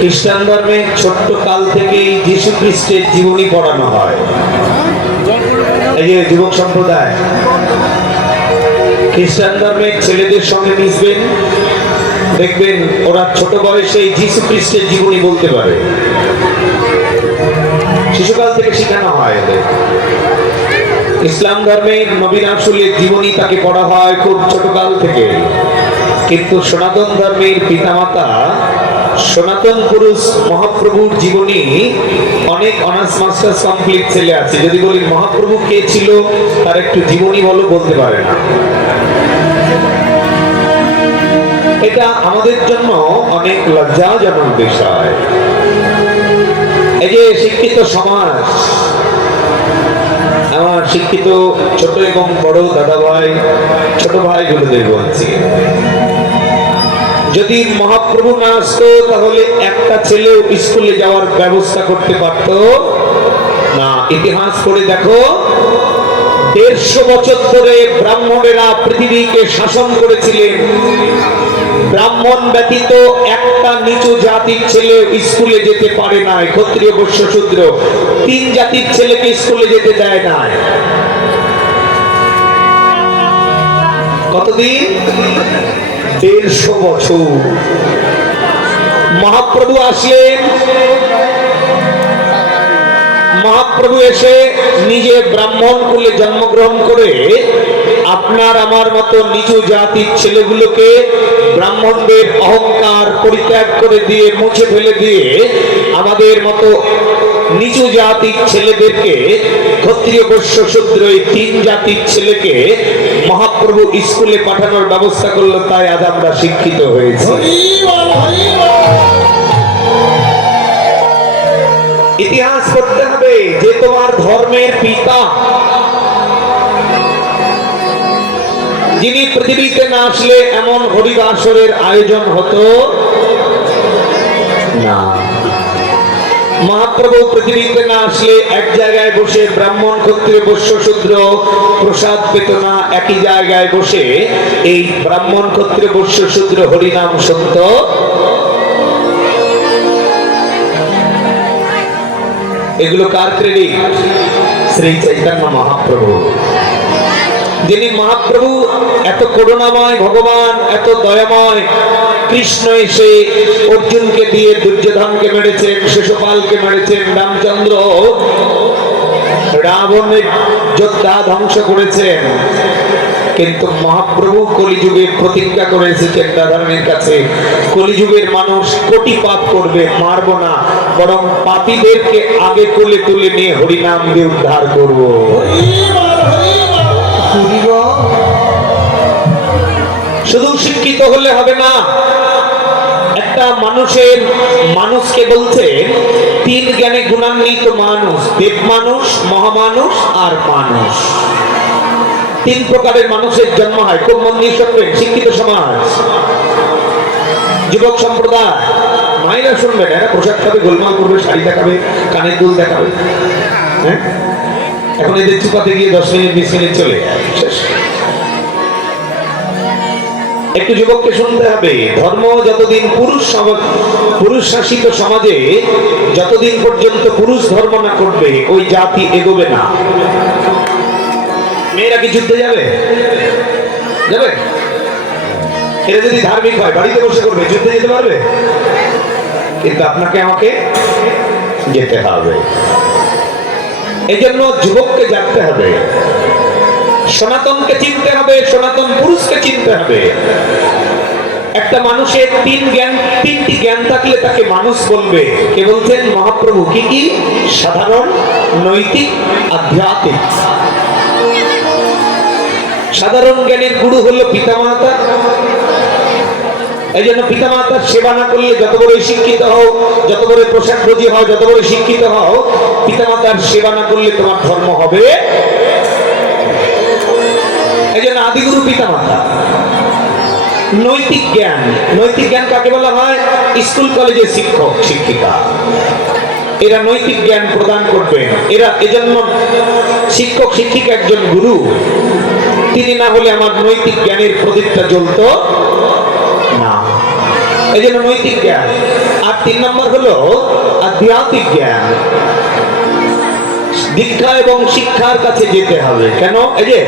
খ্রিস্টান ধর্মে ছোট্ট কাল থেকেই যীশু খ্রিস্টের জীবনী পড়ানো হয়। এই যে যুবক সম্প্রদায়, খ্রিস্টান ধর্মের ছেলেদের সঙ্গে মিশবেন, দেখবেন ওরা ছোট বয়সে যীশু খ্রিস্টের জীবনী বলতে পারে। শিশুকাল থেকে শেখানো হয় এদের। ইসলাম ধর্মের নবী রাসূলের জীবনী তাকে পড়া হয় খুব ছোট কাল থেকে। কিন্তু সনাতন ধর্মের পিতামাতা সনাতন পুরুষ মহাপ্রভুর জীবনী অনেক অনার্স মাস্টার্স কমপ্লিট ছেলে আছে, যদি বলি মহাপ্রভু কে ছিল তার একটু জীবনী বলো, বলতে পারে না। এটা আমাদের জন্য অনেক লজ্জাজনক বিষয়। এই যে শিক্ষিত সমাজ, আমার শিক্ষিত ছোট এবং বড় দাদা ভাই, ছোট ভাই গুলোদের বলছি, যদি মহাপ্রভু না আসতো তাহলে একটা ছেলেও স্কুলে যাওয়ার ব্যবস্থা করতে পারত না। ইতিহাস পড়ে দেখো, 150 বছর ধরে ব্রাহ্মণেরা পৃথিবীকে শাসন করেছিলেন। ব্রাহ্মণ ব্যতীত একটা নিচু জাতির ছেলে স্কুলে যেতে পারে না। ক্ষত্রিয়, বৈশ্য, শূদ্র 3 জাতির ছেলেকে স্কুলে যেতে দেয় না। কতদিন? 150 বছর। মহাপ্রভু আসলেন, মহাপ্রভু এসে নিজে ব্রাহ্মণ কুলে জন্মগ্রহণ করে আপনার আমার মতো নিচু জাতির ছেলেগুলোকে ব্রাহ্মণদের অহংকার পরিত্যাগ করে দিয়ে, মুছে ফেলে দিয়ে, আমাদের মতো নিচু জাতির ছেলেদেরকে, ক্ষত্রিয়, বৈশ্য, শূদ্র এই 3 জাতির ছেলেকে মহাপ্রভু স্কুলে পাঠানোর ব্যবস্থা করলো। তাই আজ আমরা শিক্ষিত হয়েছি। ইতিহাস করতে হবে যে তোমার ধর্মের পিতা যিনি পৃথিবীতে না আসলে এমন হরিবাসরের আয়োজন হতো না। মহাপ্রভু পৃথিবীতে না আসলে এক জায়গায় বসে ব্রাহ্মণ, ক্ষত্রিয়, বৈশ্য, শূদ্র প্রসাদ পেত না। একই জায়গায় বসে এই ব্রাহ্মণ, ক্ষত্রিয়, বৈশ্য, শূদ্র হরিনাম শুনত। এগুলো কার ক্রেডিট? শ্রী চৈতন্য মহাপ্রভু। যিনি মহাপ্রভু এত করুণাময় ভগবান, এত দয়াময় কৃষ্ণ এসে অর্জুনকে দিয়ে দুর্যোধনকে মেরেছেন, শিশুপালকে মেরেছেন, রামচন্দ্র রাবণের যোদ্ধা ধ্বংস করেছেন। কিন্তু মহাপ্রভু কলিযুগে প্রতিজ্ঞা করে এসেছেন রাধারানীর কাছে, কলিযুগের মানুষ কোটি পাপ করবে, মারব না, বরং পাপীদেরকে আগে কোলে তুলে নিয়ে হরিনাম দিয়ে উদ্ধার করব। শুধু শিক্ষিত হলে হবে না। একটা মানুষকে বলছে 3 জ্ঞানে গুণান্বিত মানুষ: দেব মানুষ, মহামানুষ আর মানুষ। 3 প্রকারের মানুষের জন্ম হয়। খুব মন দিয়ে শুনবেন শিক্ষিত সমাজ, যুবক সম্প্রদায়, মায়েরা শুনবেন। এরা পোশাক খাবে, গোলমাল করবে, শাড়ি দেখাবে, কানের দুল দেখাবে। হ্যাঁ, এখন এদের চুপাতে গিয়ে 10 মিনিট 20 মিনিট চলে শেষ। একটু যুবককে শুনতে হবে, ধর্ম যতদিন পুরুষ শাসিত সমাজে যতদিন পর্যন্ত পুরুষ ধর্ম না করবে ওই জাতি এগোবে না। মেয়েরা কি যুদ্ধে যাবে? যাবে? এরা যদি ধার্মিক হয় বাড়িতে বসে করবে, যুদ্ধে যেতে পারবে? কিন্তু আপনাকে আমাকে যেতে হবে। এই জন্য যুবককে জানতে হবে, সনাতনকে চিনতে হবে, সনাতন পুরুষকে চিনতে হবে। একটা মানুষের 3টি জ্ঞান থাকলে তাকে মানুষ বলবে। কে বলছেন? মহাপ্রভু। কি কি? সাধারণ, নৈতিক, আধ্যাত্মিক। সাধারণ জ্ঞানের গুরু হলো পিতামাতা। এই জন্য পিতামাতার সেবা না করলে, যত বড় শিক্ষিত হও, যত বড় পোশাক বুঝি হও, যত বড় শিক্ষিত হও, পিতামাতার সেবা না করলে তোমার ধর্ম হবে। এই জন্য আদিগুরু পিতামাতা। নৈতিক জ্ঞান, নৈতিক জ্ঞান কাকে বলা হয়? স্কুল কলেজের শিক্ষক শিক্ষিকা, এরা নৈতিক জ্ঞান প্রদান করবেন। এরা এজন্য শিক্ষক শিক্ষিকা একজন গুরু, তিনি না হলে আমার নৈতিক জ্ঞানের প্রদীপটা জ্বলত না। এই জন্য নৈতিক জ্ঞান। আর 3 নম্বর হলো আধ্যাত্মিক জ্ঞান। দীক্ষা এবং শিক্ষার কাছে যেতে হবে। কেন? এই যে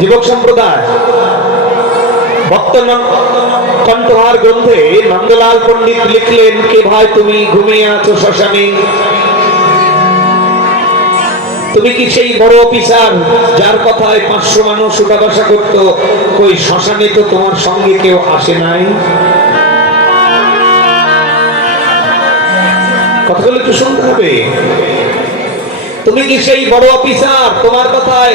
যুবক সম্প্রদায়, ভক্ত কণ্ঠহার গ্রন্থে নন্দলাল পণ্ডিত লিখলেন, কে ভাই তুমি ঘুমিয়ে আছো শ্মশানে? তুমি কি সেই বড় অফিসার যার কথায় 500 মানুষ উঠা বসা করতো? কই শ্মশানে তো তোমার সঙ্গে কেউ আসে নাই। কথাগুলো একটু শুনতে হবে। তুমি কি সেই বড় অফিসার, তোমার কথায়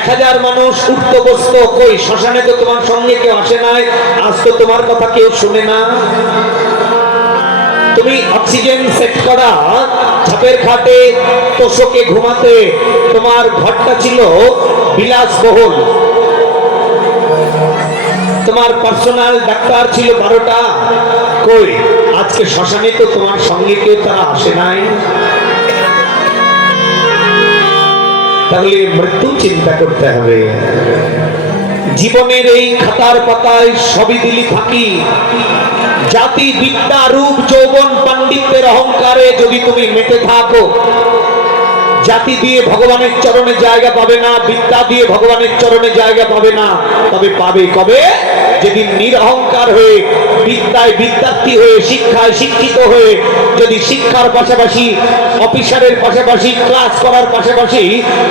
1000 মানুষ উঠতো বসতো? কই শ্মশানে তো তোমার সঙ্গে কেউ আসে নাই, আজ তো তোমার কথা কেউ শুনে না। তুমি অক্সিজেন সেট করা ছাপের খাটে তোষকে ঘুমাতে, তোমার ঘরটা ছিল বিলাসবহুল, তোমার পার্সোনাল ডাক্তার ছিল 12টা। কই আজকে শ্মশানে তো তোমার সঙ্গে কেউ তারা আসে নাই। তাহলে মৃত্যু চিন্তা করতে হবে। জীবনের এই খাতার পাতায় সবই দিলি ফাঁকি। জাতি বিদ্যা রূপ যৌবন পাণ্ডিত্যের অহংকারে যদি তুমি মেতে থাকো, জাতি দিয়ে ভগবানের চরণে জায়গা পাবে না, বিদ্যা দিয়ে ভগবানের চরণে জায়গা পাবে না। তবে পাবে কবে? যেদিন নিরহংকার হয়ে, বিদ্যায় বিদ্যার্থী হয়ে, শিক্ষায় শিক্ষিত হয়ে, যদি শিক্ষার পাশাপাশি অফিসারের পাশাপাশি ক্লাস করার পাশাপাশি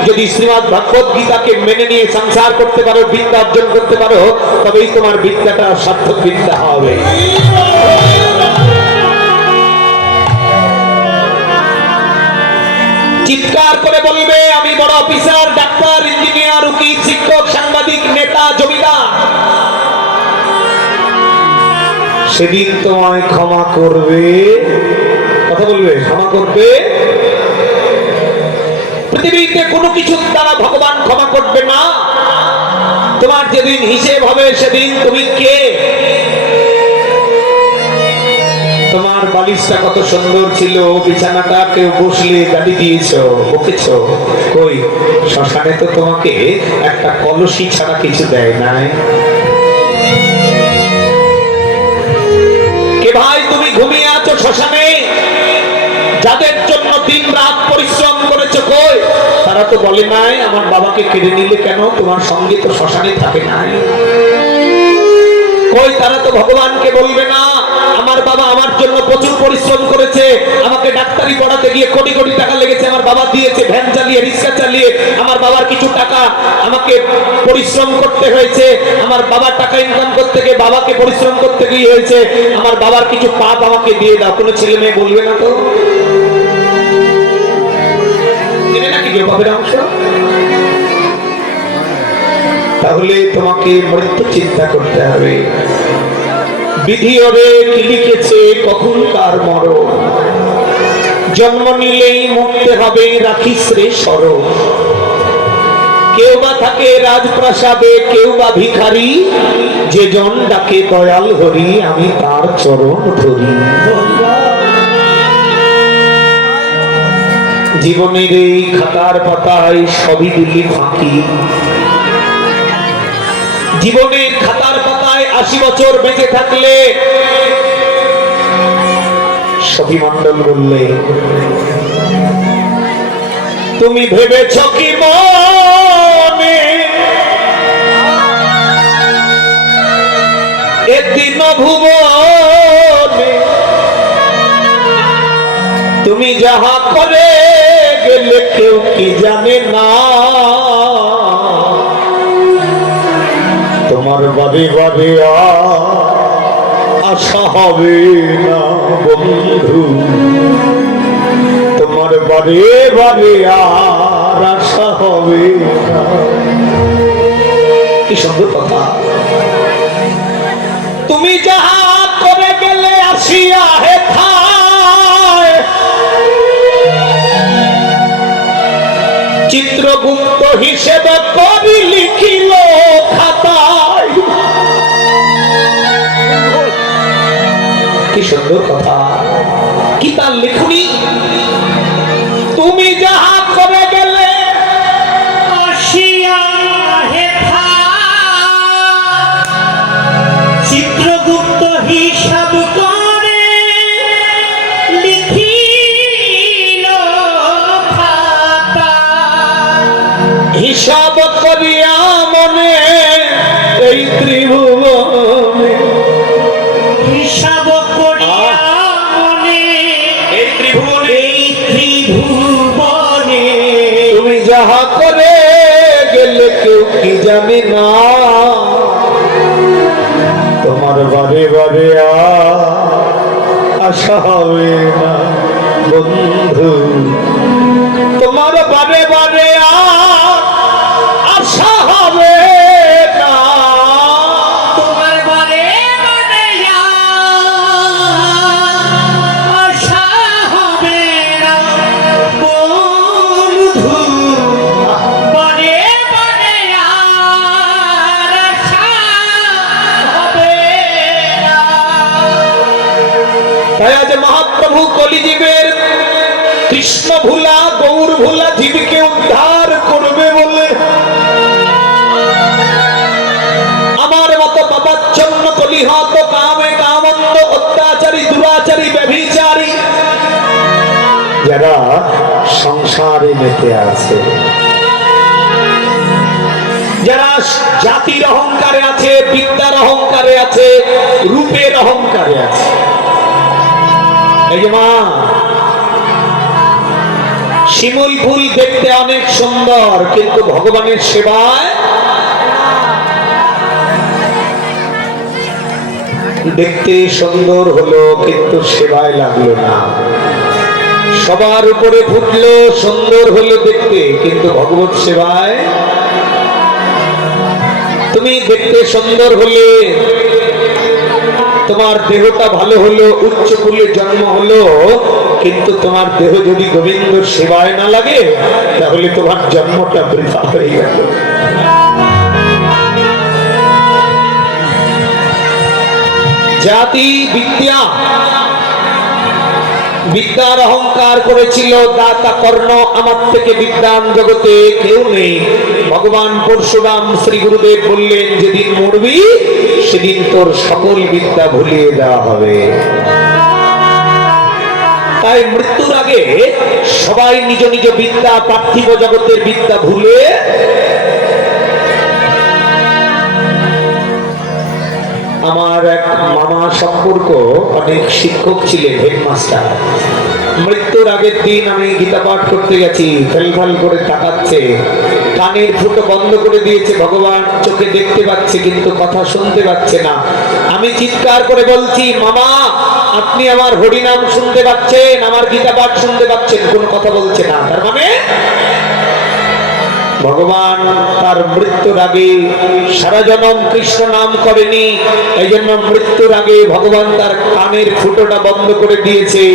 যদি শ্রীমদ্ ভগবত গীতাকে মেনে নিয়ে সংসার করতে পারো, বিদ্যা অর্জন করতে পারো, তবেই তোমার বিদ্যাটা সার্থক বিদ্যা হবে। চিৎকার করে বলবে, আমি বড় অফিসার, ডাক্তার, ইঞ্জিনিয়ার, উকিল, শিক্ষক, সাংবাদিক, নেতা, জমিদার। সেদিন তোমায় ক্ষমা করবে। কথা বলবে, ক্ষমা করবে। পৃথিবীতে কোনো কিছুর দ্বারা ভগবান ক্ষমা করবে না। তোমার যেদিন হিসেব হবে, সেদিন তুমি কে? তোমার বালিশটা কত সুন্দর ছিল, বিছানাটা কেউ বসলে গালি দিয়েছ, বকেছ। কই শ্মশানে তো তোমাকে একটা কলসি ছাড়া কিছু দেয় নাই। কে ভাই তুমি ঘুমিয়ে আছো শ্মশানে? যাদের জন্য দিন রাত পরিশ্রম করেছো, কই তারা তো বলে নাই আমার বাবাকে কেড়ে নিলে কেন, তোমার সঙ্গে তো শ্মশানে থাকে নাই। কই তারা তো ভগবানকে বলবে না আমার বাবা আমার জন্য প্রচুর পরিশ্রম করেছে, আমাকে ডাক্তারি পড়াতে গিয়ে কোটি কোটি টাকা লেগেছে, আমার বাবা দিয়েছে, ভ্যান চালিয়ে, রিক্সা চালিয়ে, আমার বাবার কিছু টাকা আমাকে পরিশ্রম করতে হয়েছে, আমার বাবার টাকা ইনকাম করতে গিয়ে বাবাকে পরিশ্রম করতে গিয়ে হয়েছে, আমার বাবার কিছু পাপ আমাকে দিয়ে দাও। কোনো ছেলে মেয়ে বলবে না তো? নাকি কেউ পাবের অংশ? তাহলে তোমাকে মৃত্যু চিন্তা করতে হবে। বিধি হবে কি লিখেছে, কখন কার মরণ। জন্ম নিলেই মরতে হবে, রাখিস রে স্মরণ। কেউ বা থাকে রাজপ্রাসাদে, কেউ বা ভিখারি, যে জন ডাকে দয়াল হরি, আমি তার চরণ ধরি। জীবনের এই খাতার পাতায় সবই দিলি ফাঁকি। জীবনের খাতার পাতায় 80 বছর বেঁচে থাকলে সখী মন্ডল বললে, তুমি ভেবেছ কি মনে একদিন ভুবনে তুমি যাহা করে গেলে কেউ কি জানে না। তোমার বাদে বাদে আশা হবে না বন্ধু, তোমার বাদে বাদে আর আশা হবে না। কি সুন্দর কথা। তুমি যাহা করে গেলে আসিয়া হেথায়, চিত্রগুপ্ত হিসেবে কবি লিখিল খাতায়। কি সুন্দর কথা, কি তার লেখনি। তুমি যাহা করে গেলে আসিয়া হেথায়, চিত্রগুপ্ত হিসাবে যাহা করে গেলে কেউ কি জানে না, তোমার বারে বারে আশা হবে না বন্ধু, তোমার বারে বারে আশা হবে না, তোমার বারে বারে আশা হবে না বন্ধু, বারে বারে আশা হবে না। তাই আজ মহাপ্রভু কলিযুগের কৃষ্ণ ভুলা গৌর ভুলা জীবকে উদ্ধার করবে বলে আমার মতো বাবাচ্ছন্ন কলিহত কামে কামন্দ অত্যাচারী দুরাচারী ব্যভিচারী যারা সংসারে মেতে আছে, যারা জাতির অহংকারে আছে, বিদ্যার অহংকারে আছে, রূপের অহংকারে আছে। এই যে মা, শিমুল ফুল দেখতে অনেক সুন্দর, কিন্তু ভগবানের সেবায় দেখতে সুন্দর হলো কিন্তু সেবায় লাগলো না। সবার উপরে ফুটলো, সুন্দর হলো দেখতে, কিন্তু ভগবত সেবায় তুমি দেখতে সুন্দর হলে, তোমার দেহটা ভালো হলো, উচ্চ কুলে জন্ম হলো, কিন্তু তোমার দেহ যদি গোবিন্দর সেবায় না লাগে তাহলে তোমার জন্মটা বৃথা হয়ে গেল। জাতি বিদ্যা, বিদ্যার অহংকার করেছিল, দাতা কর্ণ আমার থেকে বিদ্যান জগতে কেউ নেই। ভগবান পরশুরাম শ্রী গুরুদেব বললেন, যেদিন মরবি সেদিন তোর সকল বিদ্যা ভুলিয়ে দেওয়া হবে। তাই মৃত্যুর আগে সবাই নিজ নিজ বিদ্যা, পার্থিব জগতের বিদ্যা ভুলে আমার এক মামা সম্পর্ক অনেক শিক্ষক ছিলেন, হেডমাস্টার। মৃত্যুর আগের দিন আমি গীতা পাঠ করতে গেছি, ফেলফাল করে তাকাচ্ছে, কানের ফুটো বন্ধ করে দিয়েছে, ভগবান চোখে দেখতে পাচ্ছে কিন্তু কথা শুনতে পাচ্ছে না। আমি চিৎকার করে বলছি, মামা আপনি আমার হরিনাম শুনতে পাচ্ছেন, আমার গীতা পাঠ শুনতে পাচ্ছেন, কোনো কথা বলছে না। তার মানে ভগবান তার মৃত্যুর আগে সারা জনম কৃষ্ণ নাম করেনি, এই জন্য মৃত্যুর আগে ভগবান তার কানের ফুটোটা বন্ধ করে দিয়েছে।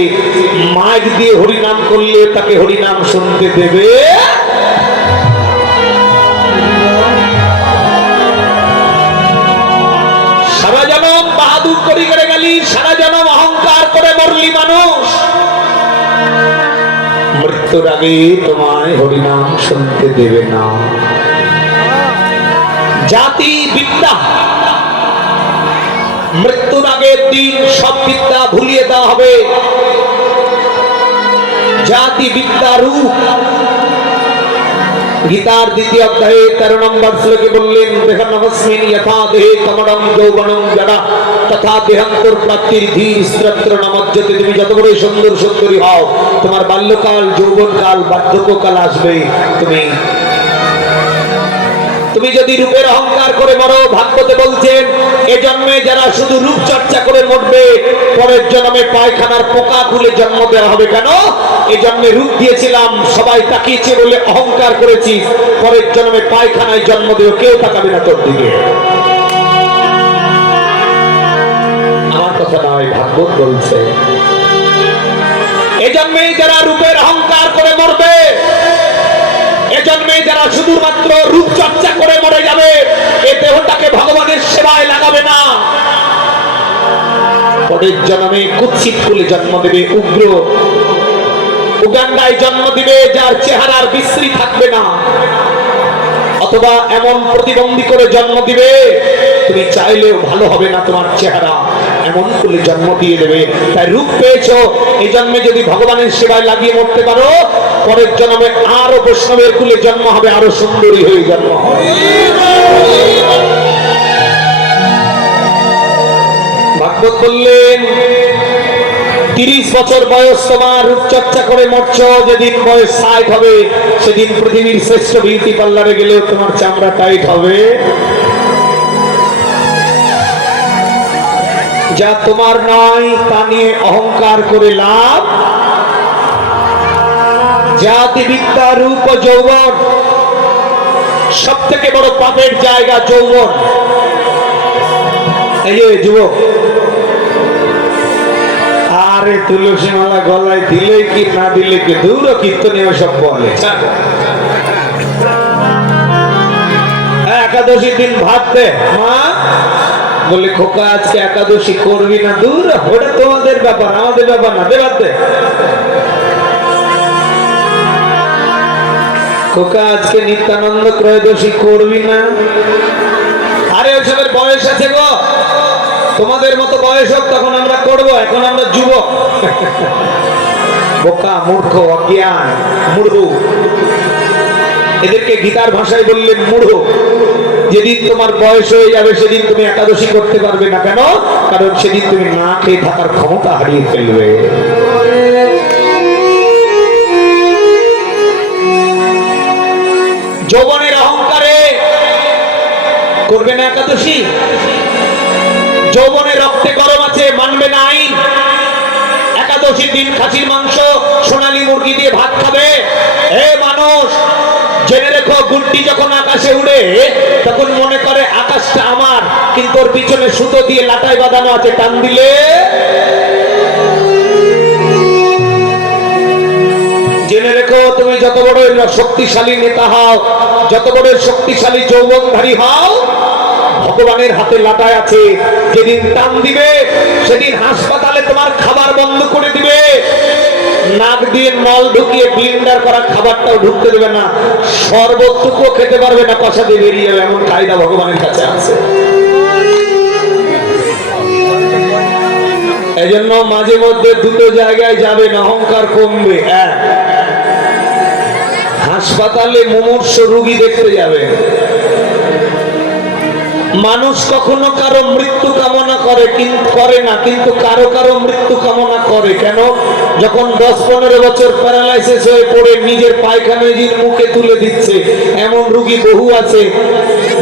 মাইক দিয়ে হরিনাম করলে তাকে হরিনাম শুনতে দেবে। সারা জনম বাহাদুর করে গেলি, সারা জনম অহংকার করে মরলি মানুষ, মৃত্যুর আগে তোমায় হরিনাম শুনতে দেবে না। জাতি বিদ্যা, মৃত্যুর আগের দিন সব বিদ্যা ভুলিয়ে দেওয়া হবে। জাতি বিদ্যা রূপ, গীতার দ্বিতীয় অধ্যায়ে 13 নম্বর শ্লোকে বললেন, দেহনমস্মিন যথা দেহে কমলম যৌবনম জড়া তথা দেহান্তর প্রাপ্তির ধীর স্তোত্র নমজ্জতে। তুমি যত বড় সুন্দর সুন্দরী হও, তোমার বাল্যকাল, যৌবনকাল, বার্ধক্যকাল আসবে। তুমি যদি রূপের অহংকার করে মরো, ভাগবতে বলছেন এ জন্মে যারা শুধু রূপ চর্চা করে মরবে, পরের জন্মে পায়খানার পোকা খুলে জন্ম দেওয়া হবে। কেন? এই জন্মে রূপ দিয়েছিলাম, সবাই তাকিয়েছে বলে অহংকার করেছি, পরের জন্মে পায়খানায় জন্ম দেব, কেউ তাকাবে না তোর দিকে। আমার কথা নয়, ভাগবত বলছে এই জন্মে যারা রূপের অহংকার করে মরবে, এজন্মে যারা শুধুমাত্র রূপ চর্চা করে মরে যাবে, এ দেহটাকে ভগবানের সেবায় লাগাবে না, পরের জন্মে কুৎসিত কুলে জন্ম দেবে, উগ্র উগান্ডায় জন্ম দিবে, যার চেহারার বিশ্রী থাকবে না, অথবা এমন প্রতিবন্ধী করে জন্ম দিবে তুমি চাইলেও ভালো হবে না তোমার চেহারা, এমন করে জন্ম দিয়ে দেবে। তাই রূপ পেয়েছো, এই জন্মে যদি ভগবানের সেবায় লাগিয়ে মরতে পারো, পরের জন্মে আরো বৈষ্ণবের কুলে জন্ম হবে, আরো সুন্দরী হয়ে জন্ম হবে। ভাগবত বললেন 30 বছর বয়স তোমার রূপচর্চা করে মরছ, যেদিন বয়স 60 হবে সেদিন পৃথিবীর শ্রেষ্ঠ বিউটি পার্লারে গেলেও তোমার চামড়া টাইট হবে। যা তোমার নয় তা নিয়ে অহংকার করে লাভ। জাতি বিদ্যা রূপ ও যৌবন, সব থেকে বড় পাপের জায়গা যৌবন। এই যে যুবক, আরে তুলসী মালা গলায় দিলে কি না দিলে কি, দূর কীর্তনীয় সব বলে। একাদশী দিন ভাত দে মা, বলে খোকা আজকে একাদশী করবি না, দূর ওটা তোমাদের ব্যাপার, আমাদের ব্যাপার না, দে ভাত দে। খোকা আজকে নিত্যানন্দ ত্রয়োদশী করবি না, আরে ওইসবের বয়স আছে গো, তোমাদের মতো বয়স হোক তখন আমরা করব, এখন আমরা যুবক। বোকা, মূর্খ, অজ্ঞান, মূঢ়, এদেরকে গীতার ভাষায় বললেন মূঢ়। যেদিন তোমার বয়স হয়ে যাবে সেদিন তুমি একাদশী করতে পারবে না। কেন? কারণ সেদিন তুমি না খেয়ে থাকার ক্ষমতা হারিয়ে ফেলবে। যৌবনের অহংকারে করবে না একাদশী। যৌবনের রক্তে গরম আছে, মানবে না আইন। একাদশীর দিন খাসির মাংস, সোনালী মুরগি দিয়ে ভাত খাবে। হে মানুষ, জেনে রেখো, গুলটি যখন আকাশে উড়ে তখন মনে করে আকাশটা আমার, কিন্তু ওর পিছনে সুতো দিয়ে লাটাই বাঁধানো আছে, টান দিলে জেনে রেখো, তুমি যত বড় শক্তিশালী নেতা হও, যত বড় শক্তিশালী যৌবনধারী হও, ভগবানের হাতে লাটাই আছে। যেদিন টান দিবে সেদিন হাসপাতালে তোমার খাবার বন্ধ করে দিবে, নাক দিয়ে নল ঢুকিয়ে ব্লিন্ডার করা খাবারটাও ঢুকতে দেবে না, শরবতটুকু খেতে পারবে না, কষা দিয়ে বেরিয়ে যাবে, এমন কায়দা ভগবানের কাছে আছে। এই জন্য মাঝে মধ্যে দুটো জায়গায় যাবেন, অহংকার কমবে। এক, হাসপাতালে মুমূর্ষ রোগী দেখতে যাবে। মানুষ কখনো কারো মৃত্যু কামনা করে না, কিন্তু কারো কারো মৃত্যু কামনা করে। কেন? যখন 10-15 বছর প্যারালাইসিস হয়ে পড়ে নিজের পায়খানা নিজের মুখে তুলে দিচ্ছে, এমন রোগী বহু আছে।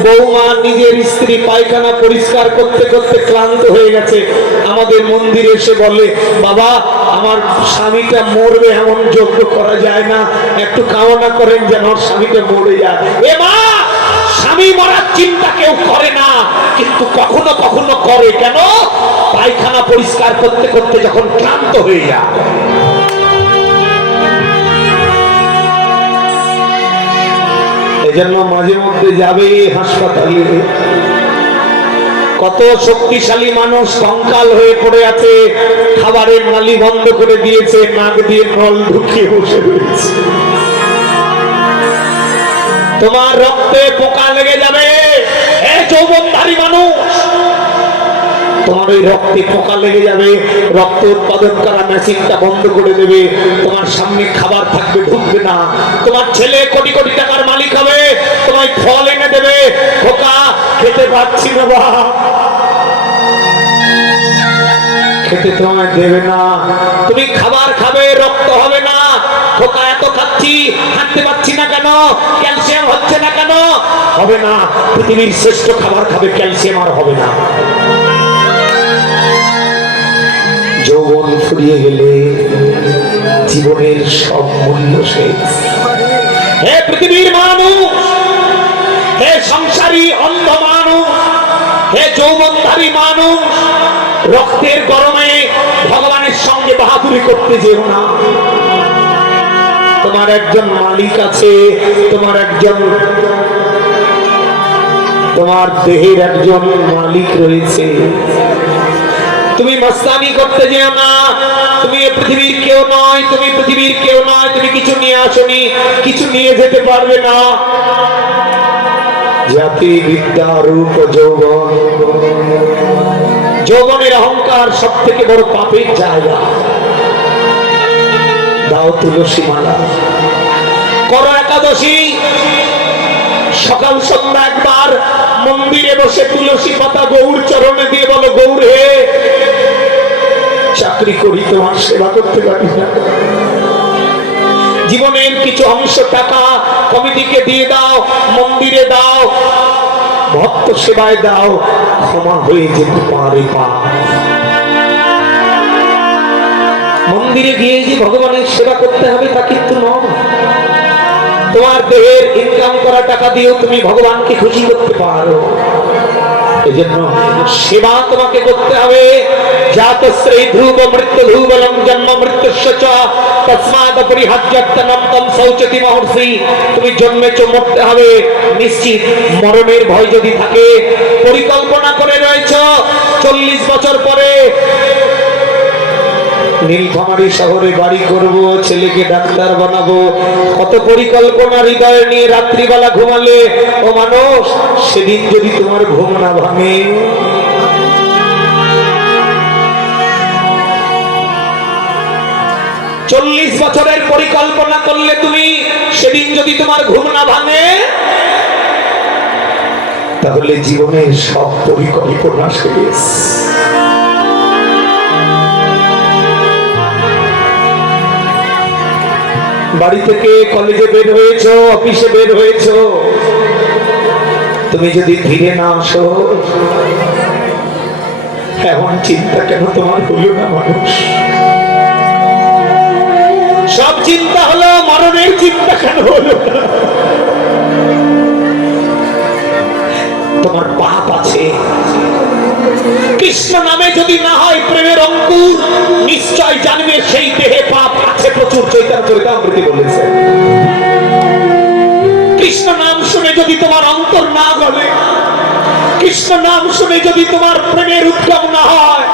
বৌমা নিজের স্ত্রী পায়খানা পরিষ্কার করতে করতে ক্লান্ত হয়ে গেছে, আমাদের মন্দিরে এসে বলে, বাবা আমার স্বামীটা মরবে, এমন যজ্ঞ করা যায় না, একটু কামনা করেন যেন ওর স্বামীটা মরে যায়। এ মা, স্বামী মরার চিন্তা কেউ করে না, কিন্তু কখনো কখনো করে। কেন? পায়খানা পরিষ্কার করতে করতে যখন ক্লান্ত হয়ে যায়। এজন্য মাঝে মধ্যে যাবে হাসপাতালে। কত শক্তিশালী মানুষ কঙ্কাল হয়ে পড়ে আছে, খাবারের নালি বন্ধ করে দিয়েছে, নাক দিয়ে নল ঢুকিয়ে বসে রয়েছে। তোমার রক্তে পোকা লেগে যাবে, এ যৌবনধারী মানুষ, তোমার ওই রক্তে পোকা লেগে যাবে, রক্ত উৎপাদন করা মেশিনটা বন্ধ করে দেবে, তোমার সামনে খাবার থাকবে, ঢুকবে না। তোমার ছেলে কোটি কোটি টাকার মালিক হবে, তোমায় ফল এনে দেবে, খোকা খেতে পাচ্ছি না বাবা, খেতে তোমায় দেবে না। তুমি খাবার খাবে, রক্ত হবে না, খোকা এত খাচ্ছি, হাঁটতে পারছি না কেন, ক্যালসিয়াম হচ্ছে না কেন, হবে না। পৃথিবীর শ্রেষ্ঠ খাবার খাবে, ক্যালসিয়াম আর হবে না। যৌবন ফুরিয়ে গেলে জীবনের সব মূল্য শেষ। হে পৃথিবীর মানুষ, হে সংসারী অন্ধ মানুষ, হে যৌবনধারী মানুষ, রক্তের গরমে ভগবানের সঙ্গে বাহাদুরি করতে যেও না। তোমার একজন মালিক আছে, তোমার দেহের একজন মালিক রয়েছে। তুমি মস্তানি করতে যেও না, তুমি এই পৃথিবীর কেউ নয়, তুমি পৃথিবীর কেউ নয়, তুমি কিছু নিয়ে আসনি, কিছু নিয়ে যেতে পারবে না। জাতি বিদ্যা রূপ যৌবন, যৌবনের অহংকার সব থেকে বড় পাপের জায়গা। দাও তুলসী মালা, করো একাদশী, সকাল সন্ধ্যা একবার মন্দিরে বসে তুলসী পাতা গৌর চরণে দিয়ে বলো, গৌর হে চাকরি করি, তোমার সেবা করতে পারি না। জীবনের কিছু অংশ টাকা কমিটিকে দিয়ে দাও, মন্দিরে দাও, ভক্ত সেবায় দাও, ক্ষমা হয়ে যেতে পারে পাপ। মন্দিরে গিয়ে যে ভগবানের সেবা করতে হবে তা কিন্তু নয়। তোমার দেহের ইনকাম করা টাকা দিয়েও তুমি ভগবানকে খুশি করতে পারো। এজন্য সেবা তোমাকে করতে হবে। জাতশ্রী ধ্রুব মৃত্যু ধ্রুবলম জন্ম মৃত্যুশ্চ চ তস্মাৎ পরিহার্যর্তনম তম শৌচতি মহর্ষি। তুমি জন্মেছ, মরতে হবে নিশ্চিত। মরণের ভয় যদি থাকে, পরিকল্পনা করে রয়েছ 40 বছর পরে নীলফামারী শহরে বাড়ি করব, ছেলেকে ডাক্তার বানাবো, কত পরিকল্পনা হৃদয়ে নিয়ে রাত্রিবেলা ঘুমালে ও মানুষ, সেদিন যদি তোমার ঘুম না ভাঙে, 40 বছরের পরিকল্পনা করলে তুমি, সেদিন যদি তোমার ঘুম না ভাঙে, তাহলে জীবনের সব পরিকল্পনা শেষ। বাড়ি থেকে কলেজে বের হয়েছ, অফিসে বের হয়েছ, তুমি যদি ফিরে না আসো, এমন চিন্তা কেন তোমার হলো না মানুষ? সব চিন্তা হলো, মরণের চিন্তা কেন হলো না? তোমার পাপ আছে। কৃষ্ণ নামে যদি না হয় প্রেমের অঙ্কুর, নিশ্চয় জানবে সেই দেহে পাপ আছে প্রচুর। চৈতন্য চরিতামৃতে বলেছে, কৃষ্ণ নাম শুনে যদি তোমার অন্তর না গলে, কৃষ্ণ নাম শুনে যদি তোমার প্রেমের উদ্গম না হয়,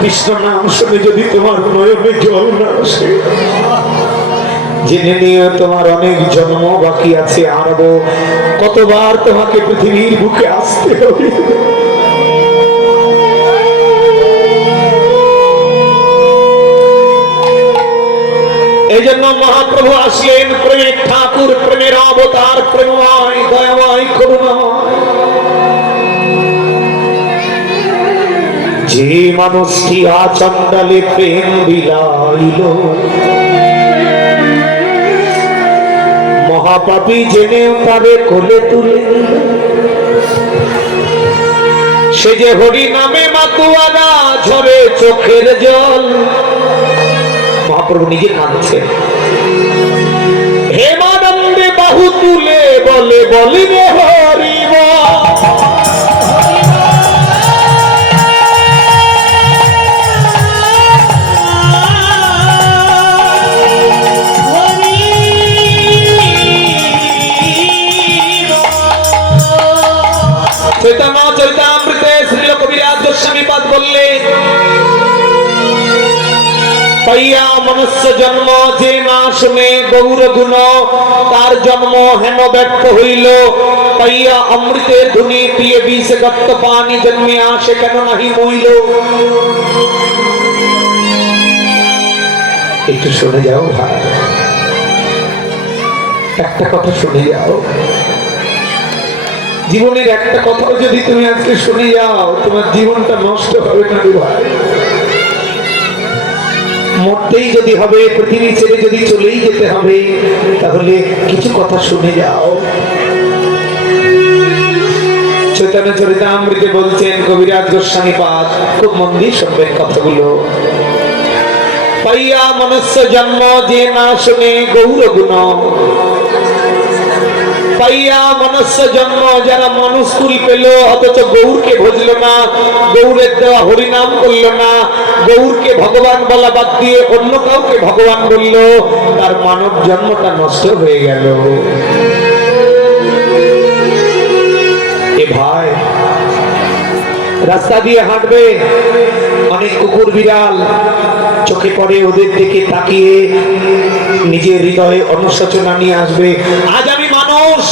কৃষ্ণ নাম শুনে যদি তোমার নয়নে জল না আসে, জেনে নিয়ে তোমার অনেক জন্ম বাকি আছে। আরো কতবার তোমাকে পৃথিবীর বুকে আসতে হবে। এই জন্য মহাপ্রভু আসলেন, প্রেমের ঠাকুর, প্রেমের অবতার, প্রেমময়, দয়াময়, করুণাময়। যে মানুষটি আচণ্ডালে প্রেম বিলাইল, মহাপাপী জেনেও তারে কোলে তুলে, সে যে হরি নামে মাতুয়ারা, ঝরে চোখের জল। মহাপ্রভু নিজে কাঁদছেন, হেমানন্দে বাহু তুলে বলে, বলিবে হরিব। চৈতন্য চরিতামৃতে শ্রীল কবিরাজ গোস্বামীপাদ বললেন, পাইয়া মনুষ্য জন্ম যে না শুনে গৌর গুণ, তার জন্ম হেন ব্যর্থ হইল। পাইয়া অমৃতের ধুনি পিয়ে বিষাক্ত পানি জন্মে আসে কেন নাহি মইল। একটু শুনে যাও ভাই, একটা কথা শুনে যাও। জীবনের একটা কথাও যদি তুমি আজকে শুনে যাও, তোমার জীবনটা নষ্ট হবে না রে ভাই। মরতেই যদি হবে, পৃথিবী ছেড়ে যদি চলেই যেতে হবে, তাহলে কিছু কথা শুনে যাও। চৈতন্য চরিতামৃতে বলছেন কবিরাজ গোস্বামীপাদ, খুব মন দিয়ে শুনবেন কথাগুলো। পাইয়া মনুষ্য জন্ম যে না শুনে গৌর গুণ, পাইয়া মনুষ্য জন্ম যারা মানুষ কুল পেল, অথচ গৌরকে ভজল না, গৌরের দেওয়া হরিনাম করল না, গৌরকে ভগবান বলা বাদ দিয়ে অন্য কাউকে ভগবান বলল, তার মানব জন্মটা নষ্ট হয়ে গেল। এ ভাই, রাস্তা দিয়ে হাঁটবে, অনেক কুকুর বিড়াল চোখে পড়ে, ওদের দিকে তাকিয়ে নিজের হৃদয়ে অনুশোচনা নিয়ে আসবে। আজ আমি মানুষ,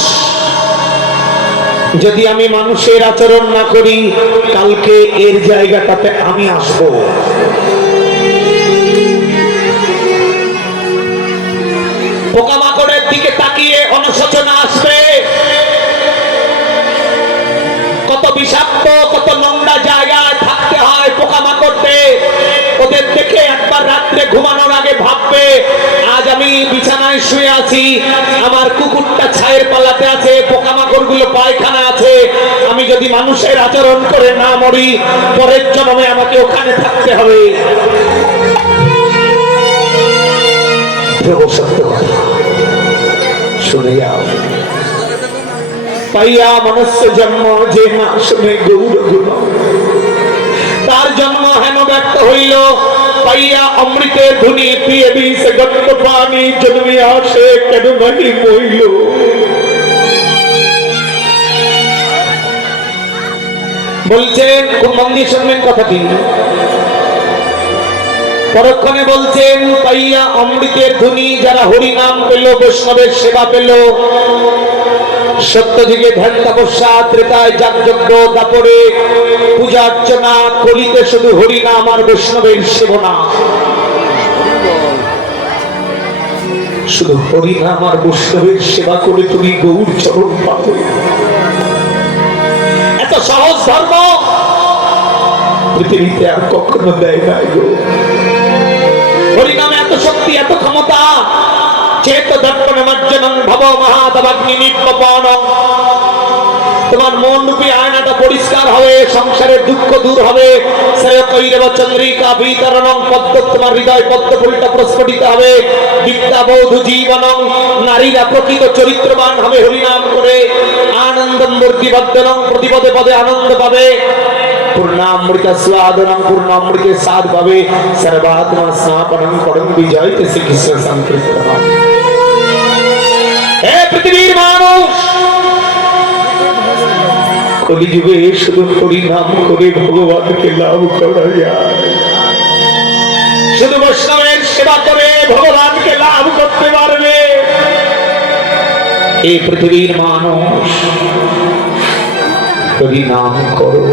যদি আমি মানুষের আচরণ না করি, কালকে এর জায়গাটাতে আমি আসব। পোকামাকড়ের দিকে তাকিয়ে অনুশোচনা আসবে। কত বিষাক্ত, কত নোংরা জায়গায় থাকতে হয় পোকামাকড়কে। রাত্রে ঘুমানোর আগে ভাববে, আজ আমি বিছানায় শুয়ে আছি, আমার কুকুরটা ছায়ের পালাতে আছে, পোকামাকড় গুলো পায়খানা আছে, আমি যদি মানুষের আচরণ করে না মরি, পরের জন্মে আমাকে ওখানে থাকতে হবে। সত্য কথা শুনে যাও। পাইয়া মনুষ্য জন্ম যে না শুনে গৌর গুণ, তার জন্ম হেন ব্যক্ত হইল। পাইয়া অমৃতের ধুনি পিয়ে বিষ গন্ধ পানি জন্মিয়া সে কেন নাহি মইল। বলছেন, কোন মন দিয়ে শুনবেন কথাটি, পরক্ষণে বলছেন, পাইয়া অমৃতের ধুনি, যারা হরি নাম পেল, বৈষ্ণবের সেবা পেল, সত্য যুগে ধ্যান তপস্যা, ত্রেতায় যাগযজ্ঞ, দাপরে পূজা অর্চনা, কলিতে শুধু হরি নাম আর বৈষ্ণবের সেবনা, শুধু হরি নাম আর বৈষ্ণবের সেবা করে তুমি গৌর চরণ পাবে। এত সহজ ধর্ম পৃথিবীতে আর কখনো দেয় নাই গো। হরিনামে এত শক্তি, এত ক্ষমতা। চেত দর্পণ মার্জনং ভব মহাদবাগ্নি নিপপনং। তোমার মন রূপী আয়নাটা পরিষ্কার হবে, সংসারের দুঃখ দূর হবে। শ্রেয়কৈরব চন্দ্রিকা বিতরণং পদ্ম, তোমার হৃদয় পদ্ম ফুলটা প্রস্ফুটিত হবে। বিদ্যাবধূ জীবনং, নারীরা প্রকৃত চরিত্রবান হবে হরিনাম করে। আনন্দম মূর্তিবর্ধনং, প্রতিপদে পদে আনন্দ পাবে। পূর্ণামৃত স্বাদনং, পূর্ণামৃতের স্বাদ পাবে। সর্বাত্মা স্নাপনং পরম বিজয়তে শ্রীকৃষ্ণ সংকীর্তন। হে পৃথিবীর মানুষ, কলিযুগে শুধু হরিনাম করে ভগবানকে লাভ করা যায়। শুধু বৈষ্ণবের সেবা করে ভগবানকে লাভ করতে পারবে। এই পৃথিবীর মানুষ, হরিনাম করো,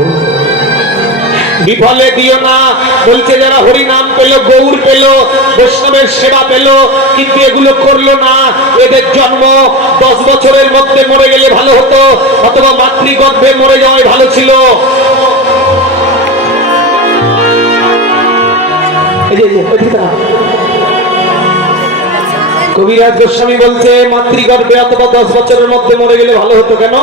বিফলে দিও না। বলছে যারা হরি নাম পেল, গৌর পেল, বৈষ্ণবের সেবা পেল, কিন্তু এগুলো করলো না, এদের জন্ম 10 বছরের মধ্যে মরে গেলে ভালো হতো, অথবা মাতৃগর্ভে মরে যাওয়াই ভালো ছিল। কবিরাজ গোস্বামী বলছে মাতৃগর্ভে অথবা 10 বছরের মধ্যে মরে গেলে ভালো হতো। কেন?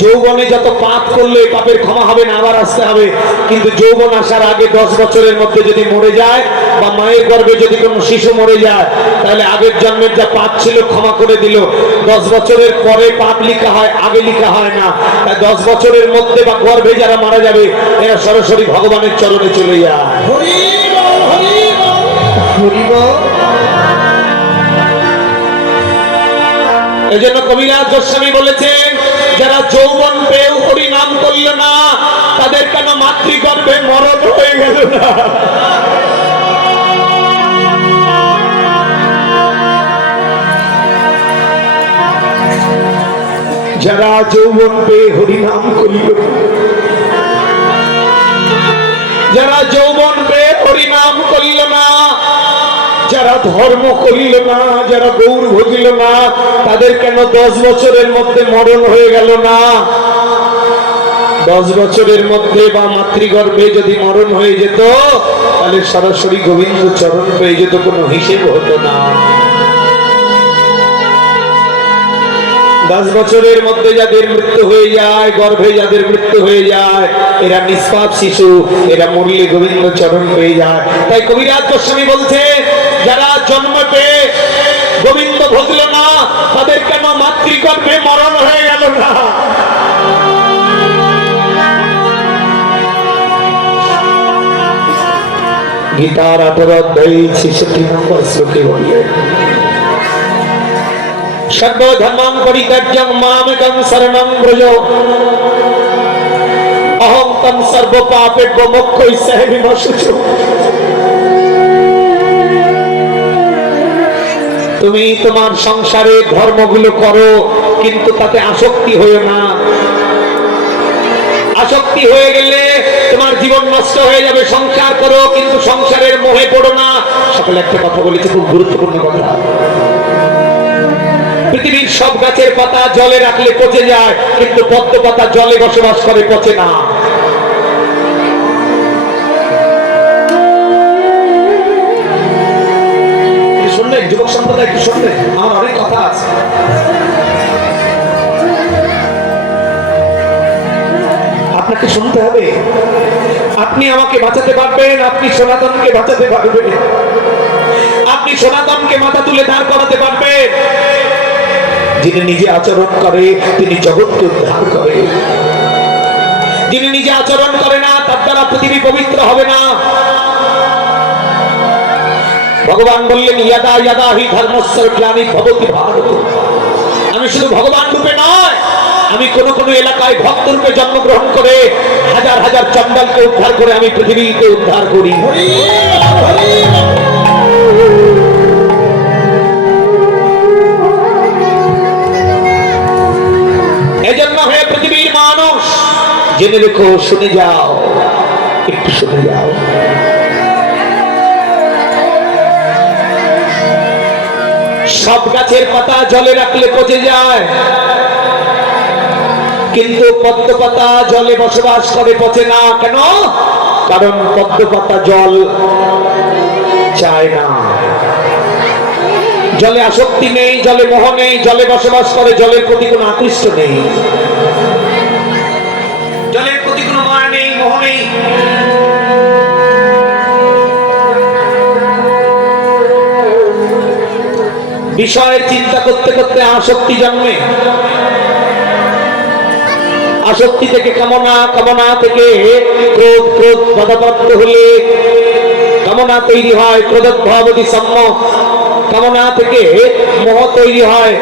যৌবনে যত পাপ করলে পাপের ক্ষমা হবে না, আবার আসতে হবে। কিন্তু যৌবন আসার আগে 10 বছরের মধ্যে যদি মরে যায়, বা মায়ের গর্ভে যদি কোনো শিশু মরে যায়, তাহলে আগের জন্মের যা পাপ ছিল ক্ষমা করে দিল। 10 বছরের পরে পাপ লিখা হয়, আগে লিখা হয় না। তাই 10 বছরের মধ্যে বা গর্ভে যারা মারা যাবে, এরা সরাসরি ভগবানের চরণে চলে যায়। হরি বল, হরি বল, হরি বল। এই জন্য কবিরাজ গোস্বামী বলেছেন, যারা যৌবন পেয়েও হরি নাম করল না, তাদের কেন মাতৃগর্ভে মরণ হয়ে গেল না? যারা যৌবন পেয়ে হরি নাম করল, যারা যৌবন পেয়ে হরি নাম করল না, যারা ধর্ম করিল না, যারা গৌর ভজিল না, তাদের কেন 10 বছরের মধ্যে মরণ হয়ে গেল না? 10 বছরের মধ্যে বা মাতৃগর্ভে যদি মরণ হয়ে যেত, তাহলে সরাসরি গোবিন্দ চরণ পেয়ে যেত, কোনো হিসেব হতো না। 10 বছরের মধ্যে যাদের মৃত্যু হয়ে যায়, গর্ভে যাদের মৃত্যু হয়ে যায়, এরা নিষ্পাপ শিশু, এরা মরলে গোবিন্দ চরণ পেয়ে যায়। তাই কবিরাজ গোস্বামী বলছে, যারা জন্ম পেয়ে গোবিন্দ ভজল না, তাদের কেন মাতৃগর্ভে মরণ হয়ে গেল না? গীতার 18 অধ্যায় 66 নম্বর শ্লোকে বললেন, সর্বধর্মাং পরিত্যাজ্যং মামেকং শরণং ব্রজ, অহং তং সর্বপাপেভ্যো মোক্ষয়িষ্যামি মা শুচি। তুমি তোমার সংসারে ধর্মগুলো করো, কিন্তু তাতে আসক্তি হয়েও না। আসক্তি হয়ে গেলে তোমার জীবন নষ্ট হয়ে যাবে। সংসার করো, কিন্তু সংসারের মোহে পড়ো না। সকলে একটা কথা বলেছে, খুব গুরুত্বপূর্ণ কথা। পৃথিবীর সব গাছের পাতা জলে রাখলে পচে যায়, কিন্তু পদ্ম পাতা জলে বসবাস করে, পচে না। বাঁচাতে পারবেন, আপনি সনাতনকে বাঁচাতে পারবেন, আপনি সনাতনকে মাথা তুলে দাঁড় করাতে পারবেন। যিনি নিজে আচরণ করে তিনি জগৎকে উদ্ধার করে, যিনি নিজে আচরণ করে না তার দ্বারা পৃথিবী পবিত্র হবে না। ভগবান বললেন ইয়াদা ইয়াদা হি ধর্মস্য গ্লানি ভবতি ভারত। আমি শুধু ভগবান রূপে নয়, আমি কোন কোন এলাকায় ভক্ত রূপে জন্মগ্রহণ করে হাজার হাজার চণ্ডালকে উদ্ধার করে আমি পৃথিবীকে উদ্ধার করি। এজন্য হে পৃথিবীর মানুষ জেনে রেখো, শুনে যাও, একটু শুনে যাও। সব গাছের পাতা জলে রাখলে পচে যায়, কিন্তু পদ্ম পাতা জলে বসবাস করে, পচে না। কেন? কারণ পদ্ম পাতা জল চায় না, জলে আসক্তি নেই, জলে মোহ নেই, জলে বসবাস করে, জলের প্রতি কোনো আকৃষ্ট নেই, জলের প্রতি কোনো মায়া নেই, মোহ নেই। বিষয়ের চিন্তা করতে করতে আসক্তি জন্মে, আসক্তি থেকে কামনা, কামনা থেকে ক্রোধ, ক্রোধ বাধাপ্রাপ্ত হলে কামনা তৈরি হয়, ক্রোধোদ্ভবতি সম্ম, কামনা থেকে মোহ তৈরি হয়,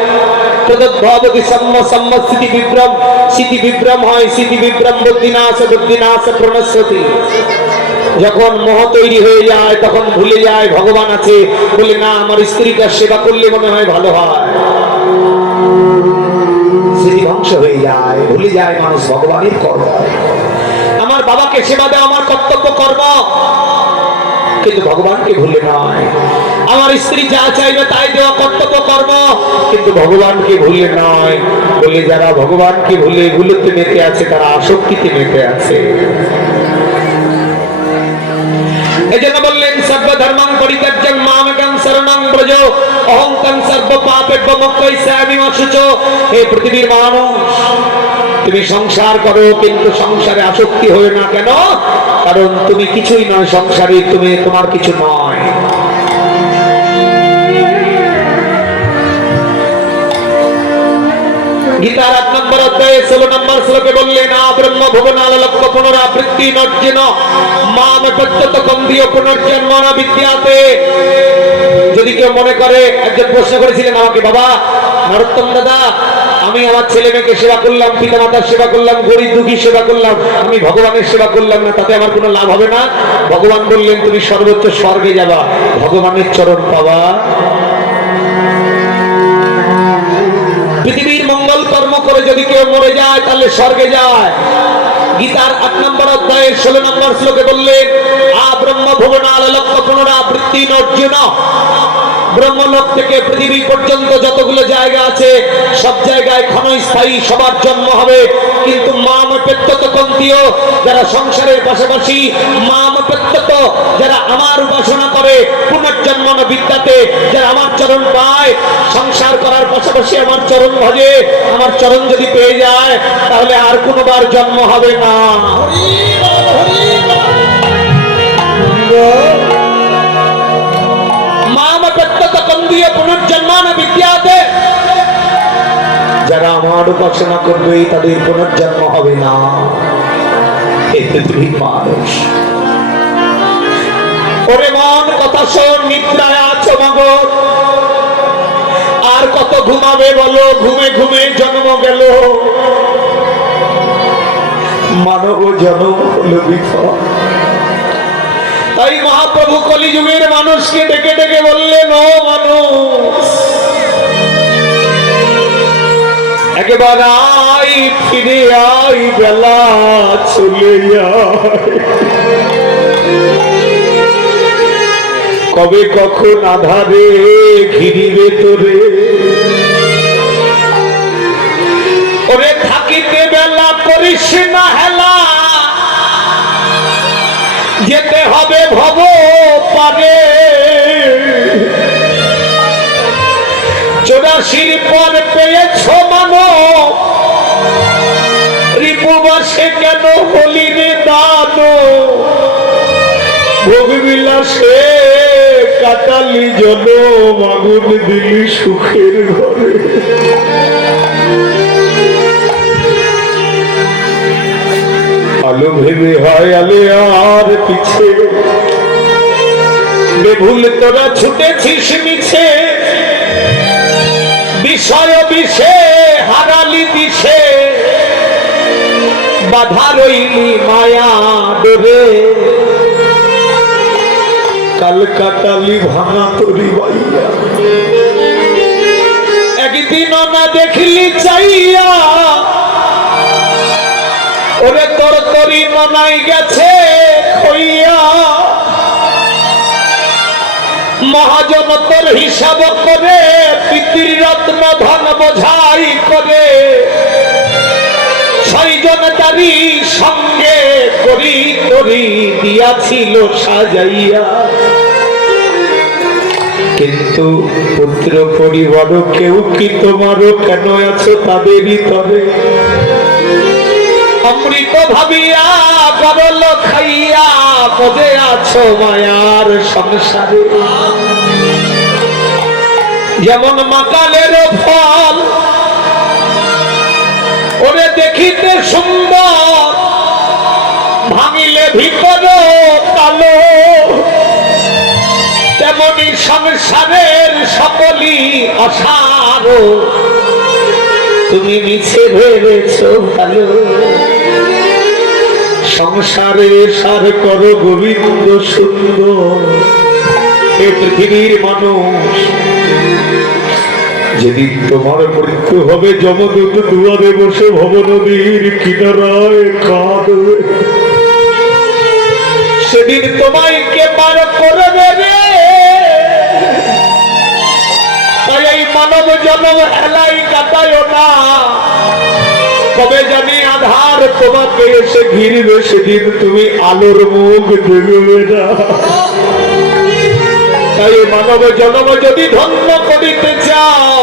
ক্রোধোদ্ভবতি সম্ম, সম্ম স্থিতি বিভ্রম, স্থিতি বিভ্রম হয়, স্থিতি বিভ্রম বুদ্ধিনাশ, বুদ্ধিনাশ প্রণশ্যতি। যখন মোহ তৈরি হয়ে যায় তখন ভুলে যায় ভগবান আছে, বলে না আমার স্ত্রীকে সেবা করলে মনে হয় ভালো হয়, স্মৃতি ধ্বংস হয়ে যায়, ভুলে যায় মানুষ ভগবানের কর্ম। আমার বাবাকে সেবা দেওয়া আমার কর্তব্য কর্ম, কিন্তু ভগবানকে ভুলে নয়। আমার স্ত্রী যা চাইবে তাই দেওয়া কর্তব্য কর্ম, কিন্তু ভগবানকে ভুলে নয়। বলে যারা ভগবানকে ভুলে ভুলতে মেতে আছে তারা আসক্তিতে মেতে আছে। এজন্য বললেন সর্ব ধর্মং পরিত্যাজ্য মামেকং শরণং ব্রজ অহং তং সর্ব পাপেভ্যো মোক্ষয়িষ্যামি মা শুচো। হে পৃথিবীর মানুষ, তুমি সংসার করো কিন্তু সংসারে আসক্তি হয়ে না। কেন? কারণ তুমি কিছুই নয় সংসারে, তুমি তোমার কিছু নয়। গীতার 8 নম্বর অধ্যায়ে 16 নম্বর শ্লোকে বললেন ব্রহ্ম ভুবনাল লক্ষ পুনরাবৃত্তি নর্জেন মাম পত্যত কন্দিয় পুনর্জন্ম ন বিদ্যাতে। যদি কেউ মনে করে, একজন প্রশ্ন করেছিলেন আমাকে, বাবা নরোত্তম দাদা, আমি আমার ছেলে মেয়েকে সেবা করলাম, পিতা মাতার সেবা করলাম, গরিব দুঃখী সেবা করলাম, আমি ভগবানের সেবা করলাম না, তাতে আমার কোনো লাভ হবে না? ভগবান বললেন তুমি সর্বোচ্চ স্বর্গে যাবা, ভগবানের চরণ পাবা। পৃথিবীর মঙ্গল কর্ম করে যদি কেউ মরে যায় তাহলে স্বর্গে যায়। গীতার 8 নম্বর অধ্যায়ের 16 নম্বর শ্লোকে বললেন ব্রহ্ম ভুবনাল লক্ষ পুনরাবৃত্তি নর্জেন। ব্রহ্মলোক থেকে পৃথিবী পর্যন্ত যতগুলো জায়গা আছে সব জায়গায় ক্ষণস্থায়ী সবার জন্ম হবে, কিন্তু মাম পেত্যত কন্তীয়, যারা সংসারের পাশাপাশি মাম পেত্যত, যারা আমার উপাসনা করে, পুনর্জন্ম ন বিদ্যাতে, যারা আমার চরণ পায়, সংসার করার পাশাপাশি আমার চরণ ভজে, আমার চরণ যদি পেয়ে যায় তাহলে আর কোনোবার জন্ম হবে না। যারা আমার উপাসনা করবে তাদের পুনর্জন্ম হবে না। এই পৃথিবীর মানুষ, ওরে মন কথা শোন, নিদ্রায় আছো মগন, আর কত ঘুমাবে বলো, ঘুমে ঘুমে জন্ম গেল, মানব জন্ম হলো বিফল। তাই মহাপ্রভু কলিযুগের মানুষকে ডেকে ডেকে বললেন, ও মানুষ, একবার আই, ফিরে আই, বেলা চলে যায়, কবে কখন আধারে ঘিরিবে তোরে, ওরে থাকিতে বেলা করিস না হেলা, যেতে হবে ভব পারে, 84 পর পেয়েছ মানব, রিপুবাসে কেন হলি রে দানব, ভোগ বিলাসে কাটালি জনম, আগুন দিলি সুখের ঘরে। আলো ভেবে হয় আলে আর পিছে, বেভুল তোরা ছুটেছিস মিছে, বিষয় বিষে হারালি দিশে, বাধা রইলি মায়া ডোরে, কাল কাটালি ভাঙা তরি বাইয়া। একদিন না দেখলি চাইয়া, ওরে তোর তরি মনাই গেছে খইয়া। মহাজন তোর হিসাব করে, পিতৃ রত্ন ধন বোঝাই করে, ছয়জন দাবি সঙ্গে করি করি দিয়াছিল সাজাইয়া। কিন্তু পুত্র পরিবার কেউ কি তোমারও কেন আছো তাদেরই তরে, অমৃত ভাবিয়া গরল খাইয়া পদে আছো মায়ার সংসারে। যেমন মাকালের ফল ওরে দেখিতে সুন্দর, ভাঙিলে ভিতর কালো, তেমনি সংসারের সকলই অসার, তুমি মিছে ভেবেছ ভালো। সংসারে সার করো গোবিন্দ সুন্দর, এ পৃথিবীর মানুষ। যেদিন তোমার মৃত্যু হবে, যমদূত দুয়ারে বসে ভব নদীর কিনারায় কাঁদবে, সেদিন তোমায় কে পার করবে রে। তাই এই মানব জনম হেলাই কাটায় না, কবে জানি আধার তোমাকে এসে ঘিরবে, সেদিন তুমি আলোর মুখ দেখবে না। তাই মানব জনম যদি ধন্য করিতে চাও,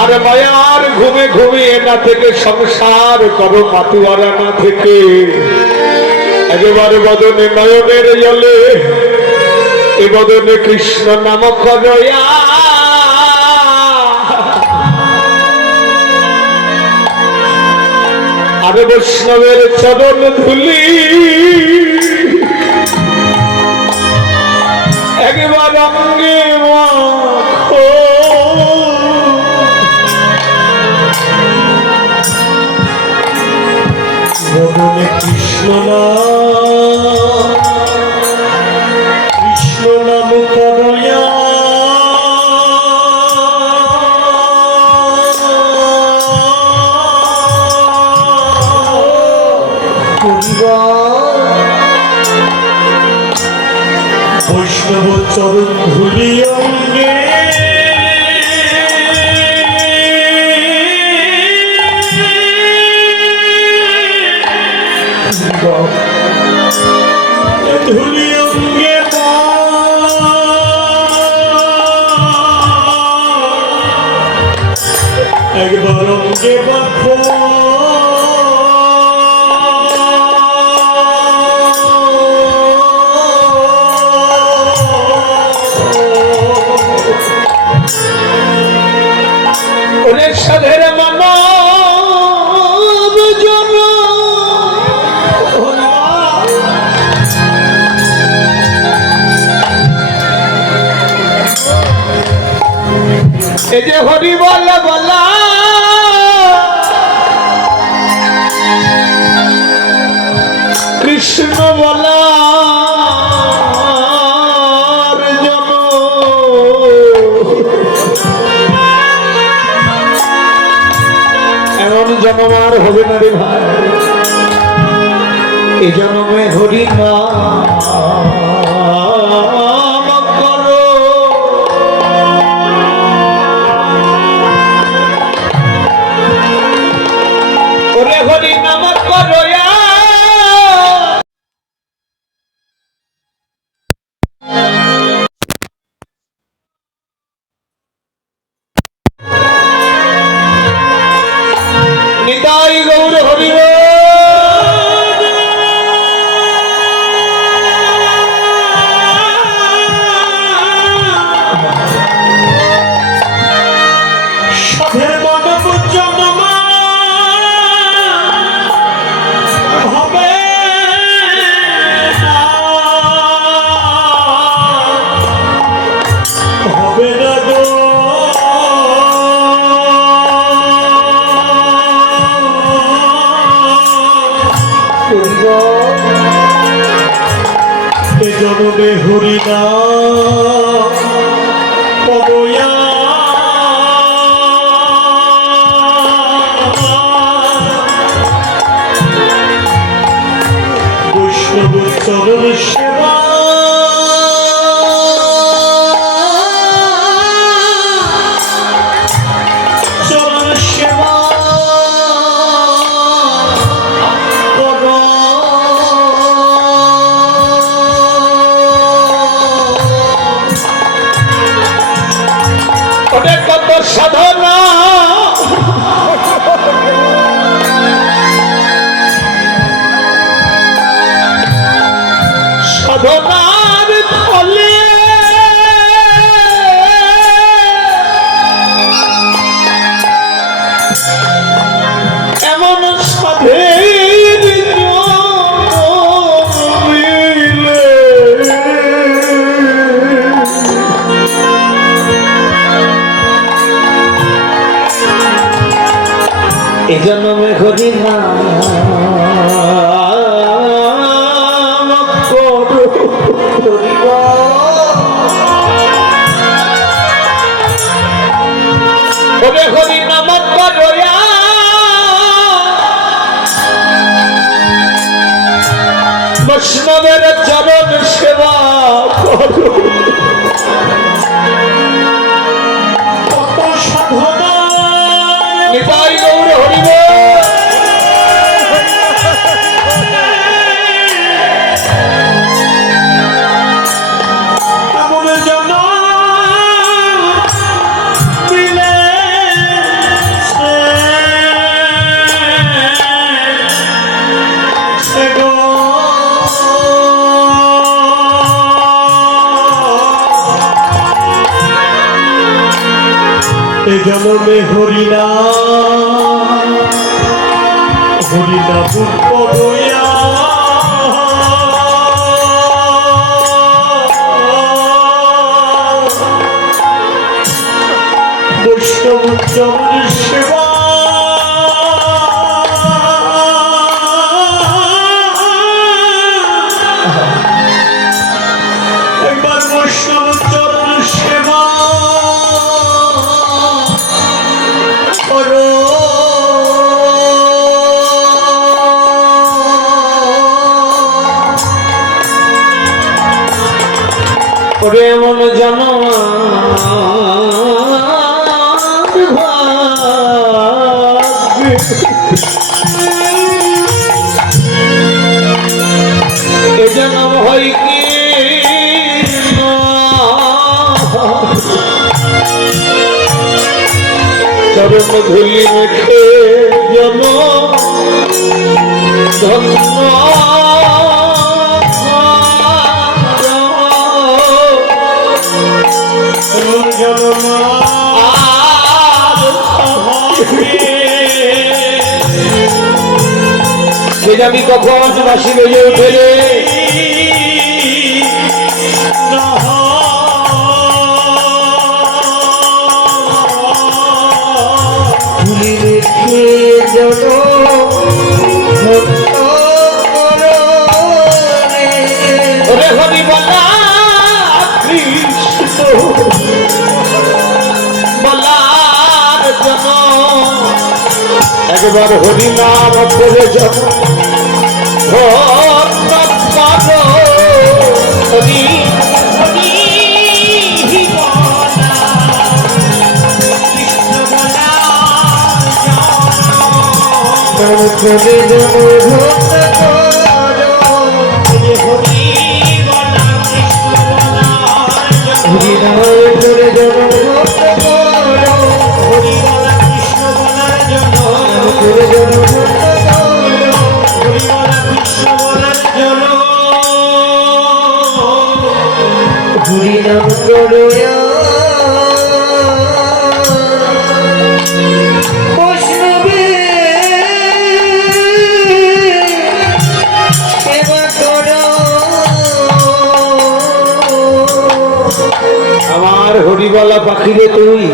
আর মায়ার ঘুমে ঘুমিয়ে না থেকে সংসার করো মাতুয়ারা না থেকে, একেবারে বদনে নয়নের জলে এ বদনে কৃষ্ণ নাম করয়া। আর বৈষ্ণবের চরণ ধুলি একবার অঙ্গে মাখো। বদনে কৃষ্ণ নাম করয়া। বৈষ্ণব চরণ ধুলি অঙ্গে ধুলি অঙ্গে একবার অঙ্গে বাখো। সাধের মানব জন এই যে হরি বল বলা, কৃষ্ণ বলা জন্ম আর হবে না রে ভাই। এ জন্মে হরি নাম করো, ওরে হরি নাম করো। নিতাই গৌর হরি। জনমে হরিনা পবয়া বৈষ্ণব চরণ সেবা চরণ সেবা অনেক কত সাধনা সাধনার ফলে এমন সাধের এ জন্মে হরি নাম হরে হরি নাম করয়া বৈষ্ণবের চরণ সেবা করো কত সাধনা নিতাই গৌর হরিব এমন জন মিলে সে গো এ জন্মে হরিনা হরিনা পুষ্প রইয়া বৈষ্ণব চরণ সেবা একবার বৈষ্ণব চরণ সেবা করো ওরে এমন জানো এ জন্ম হয় কি চরণ ধুলি মেখে জন ধন্য সে যাবি কখন বাসি বেজে উঠেলে ভুলি রেখে জন ওরে হরি বলা কৃষ্ণ বলার জন একবার হরি নাম করে জন হরি করে জন হরিনাম করয়া বৈষ্ণবে সেবা করো আমার হরিবলা পাখি রে তুই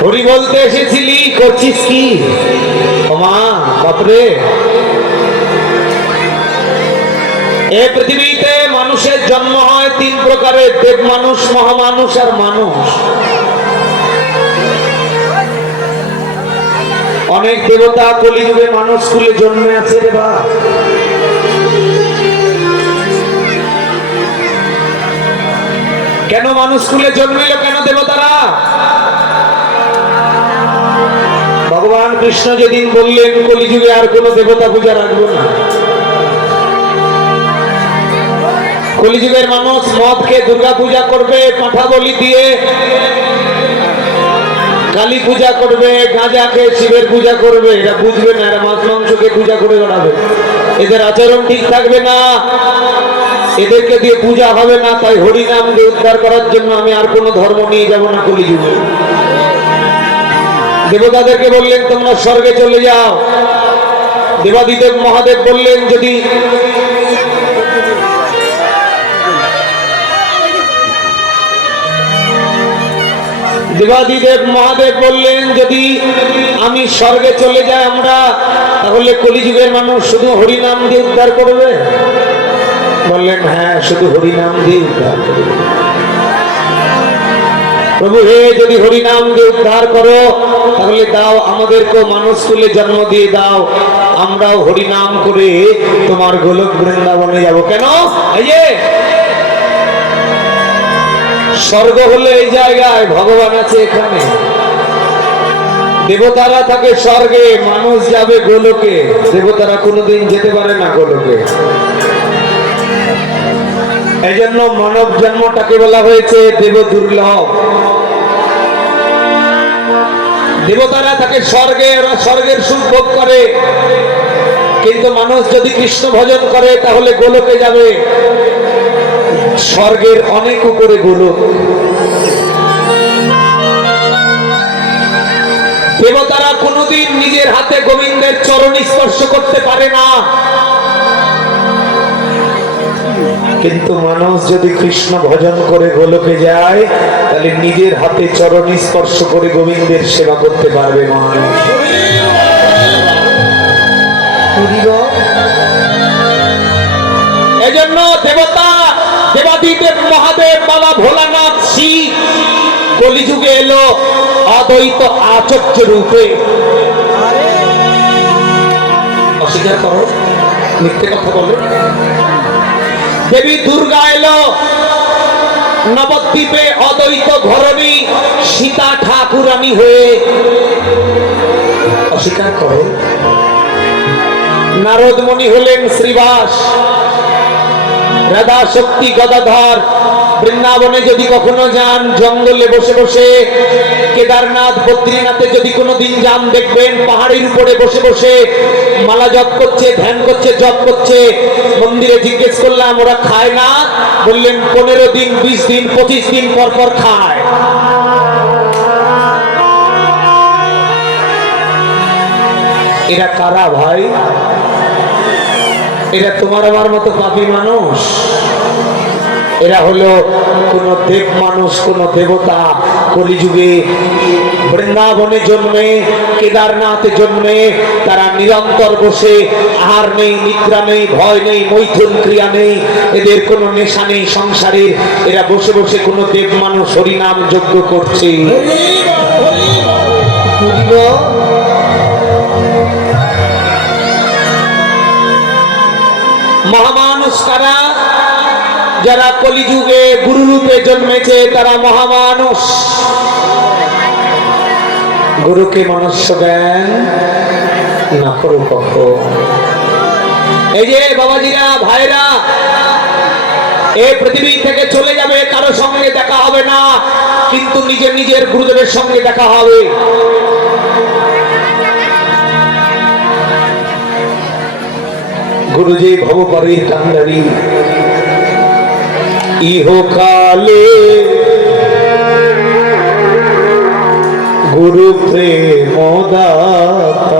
হরি বলতে এসেছিলি করছিস কি মা বাপরে এ পৃথিবীতে মানুষের জন্ম হয় তিন প্রকারের: দেব মানুষ, মহামানুষ আর মানুষ। অনেক দেবতা কলিযুগে মানুষ কুলে জন্মে আছে রে বা। কেন মানুষ কুলে জন্মিল, কেন দেবতারা? ভগবান কৃষ্ণ যেদিন বললেন কলিযুগে আর কোন দেবতা পূজা রাখবো না, কলিযুগের মানুষ মদ খেয়ে দুর্গা পূজা করবে, পাঁঠা বলি দিয়ে কালী পূজা করবে, গাঁজা খেয়ে শিবের পূজা করবে, এরা বুঝবে না, এরা মাছ মাংসকে পূজা করে বেড়াবে। এদের আচরণ ঠিক থাকবে না, এদেরকে দিয়ে পূজা হবে না। তাই হরিনাম দিয়ে উদ্ধার করার জন্য আমি আর কোনো ধর্ম নিয়ে যাব না কলিযুগে। দেবতাদেরকে বললেন তোমরা স্বর্গে চলে যাও। দেবাদিদেব মহাদেব বললেন যদি দেবাদিদেব মহাদেব বললেন যদি আমি স্বর্গে চলে যাই আমরা, তাহলে কলিযুগের মানুষ শুধু হরিনাম দিয়ে উদ্ধার করবে? বললেন হ্যাঁ, শুধু হরিনাম দিয়ে উদ্ধার করবে। প্রভু হে, যদি হরিনাম দিয়ে উদ্ধার করো তাহলে দাও আমাদেরকেও মানুষ কুলে জন্ম দিয়ে দাও, আমরাও হরিনাম করে তোমার গোলক বৃন্দাবনে যাব। কেন? এই যে স্বর্গ হলে এই জায়গায়, ভগবান আছে এখানে। দেবতারা থাকে স্বর্গে, মানুষ যাবে গোলকে। দেবতারা কোনোদিন যেতে পারে না গোলকে। এই জন্য মানব জন্মটাকে বলা হয়েছে দেব দুর্লভ। দেবতারা থাকে স্বর্গে, ওরা স্বর্গের সুখ ভোগ করে। কিন্তু মানুষ যদি কৃষ্ণ ভজন করে তাহলে গোলকে যাবে। স্বর্গের অনেক উপরে গোলক। দেবতারা কোনোদিন নিজের হাতে গোবিন্দের চরণ স্পর্শ করতে পারে না। কিন্তু মানুষ যদি কৃষ্ণ ভজন করে গোলকে যায় তাহলে নিজের হাতে চরণ স্পর্শ করে গোবিন্দের সেবা করতে পারবে মানুষ। এজন্য দেবতা দেবাদিদেব মহাদেব বাবা ভোলানাথ শিব কলিযুগে এলো অদ্বৈত আচার্য রূপে। অস্বীকার করো, মিথ্যে কথা বলো। দেবী দুর্গা এলো নবদ্বীপে অদ্বৈত ধরণী সীতা ঠাকুরানী হয়ে। অস্বীকার করো। নারদ মুনি হলেন শ্রীবাস, রাধা শক্তি গদাধর। বৃন্দাবনে যদি কখনো যান, জঙ্গলে বসে বসে, কেদারনাথ বদ্রীনাথে যদি কোনো দিন যান, দেখবেন পাহাড়ের উপরে বসে বসে মালা জপ করছে, ধ্যান করছে, জপ করছে। মন্দিরে জিজ্ঞেস করলাম ওরা খায় না? বললেন 15 দিন, 20 দিন, 25 দিন পর পর খায়। এরা কারা ভাই? এরা তোমার আমার মতো পাপী মানুষ। এরা হলো কোন দেব মানুষ, কোন দেবতা। কলিযুগে বৃন্দাবনে জন্মে, কেদারনাথে জন্মে তারা নিরন্তর বসে, আহার নেই, নিদ্রা নেই, ভয় নেই, মৈথুন ক্রিয়া নেই, এদের কোনো নেশা নেই সংসারের। এরা বসে বসে কোন দেব মানুষ হরিনাম যজ্ঞ করছে। মহামানুষ কারা? যারা কলিযুগে গুরু রূপে জন্মেছে তারা মহামানুষ। গুরুকে মনুষ্য জ্ঞান না করো কখনো। এই যে বাবাজিরা, ভাইরা, এই পৃথিবী থেকে চলে যাবে, কারো সঙ্গে দেখা হবে না, কিন্তু নিজে নিজের গুরুদেবের সঙ্গে দেখা হবে। গুরুজি ভবপারীর কান্দারি, ইহকালে গুরু প্রেম দাতা,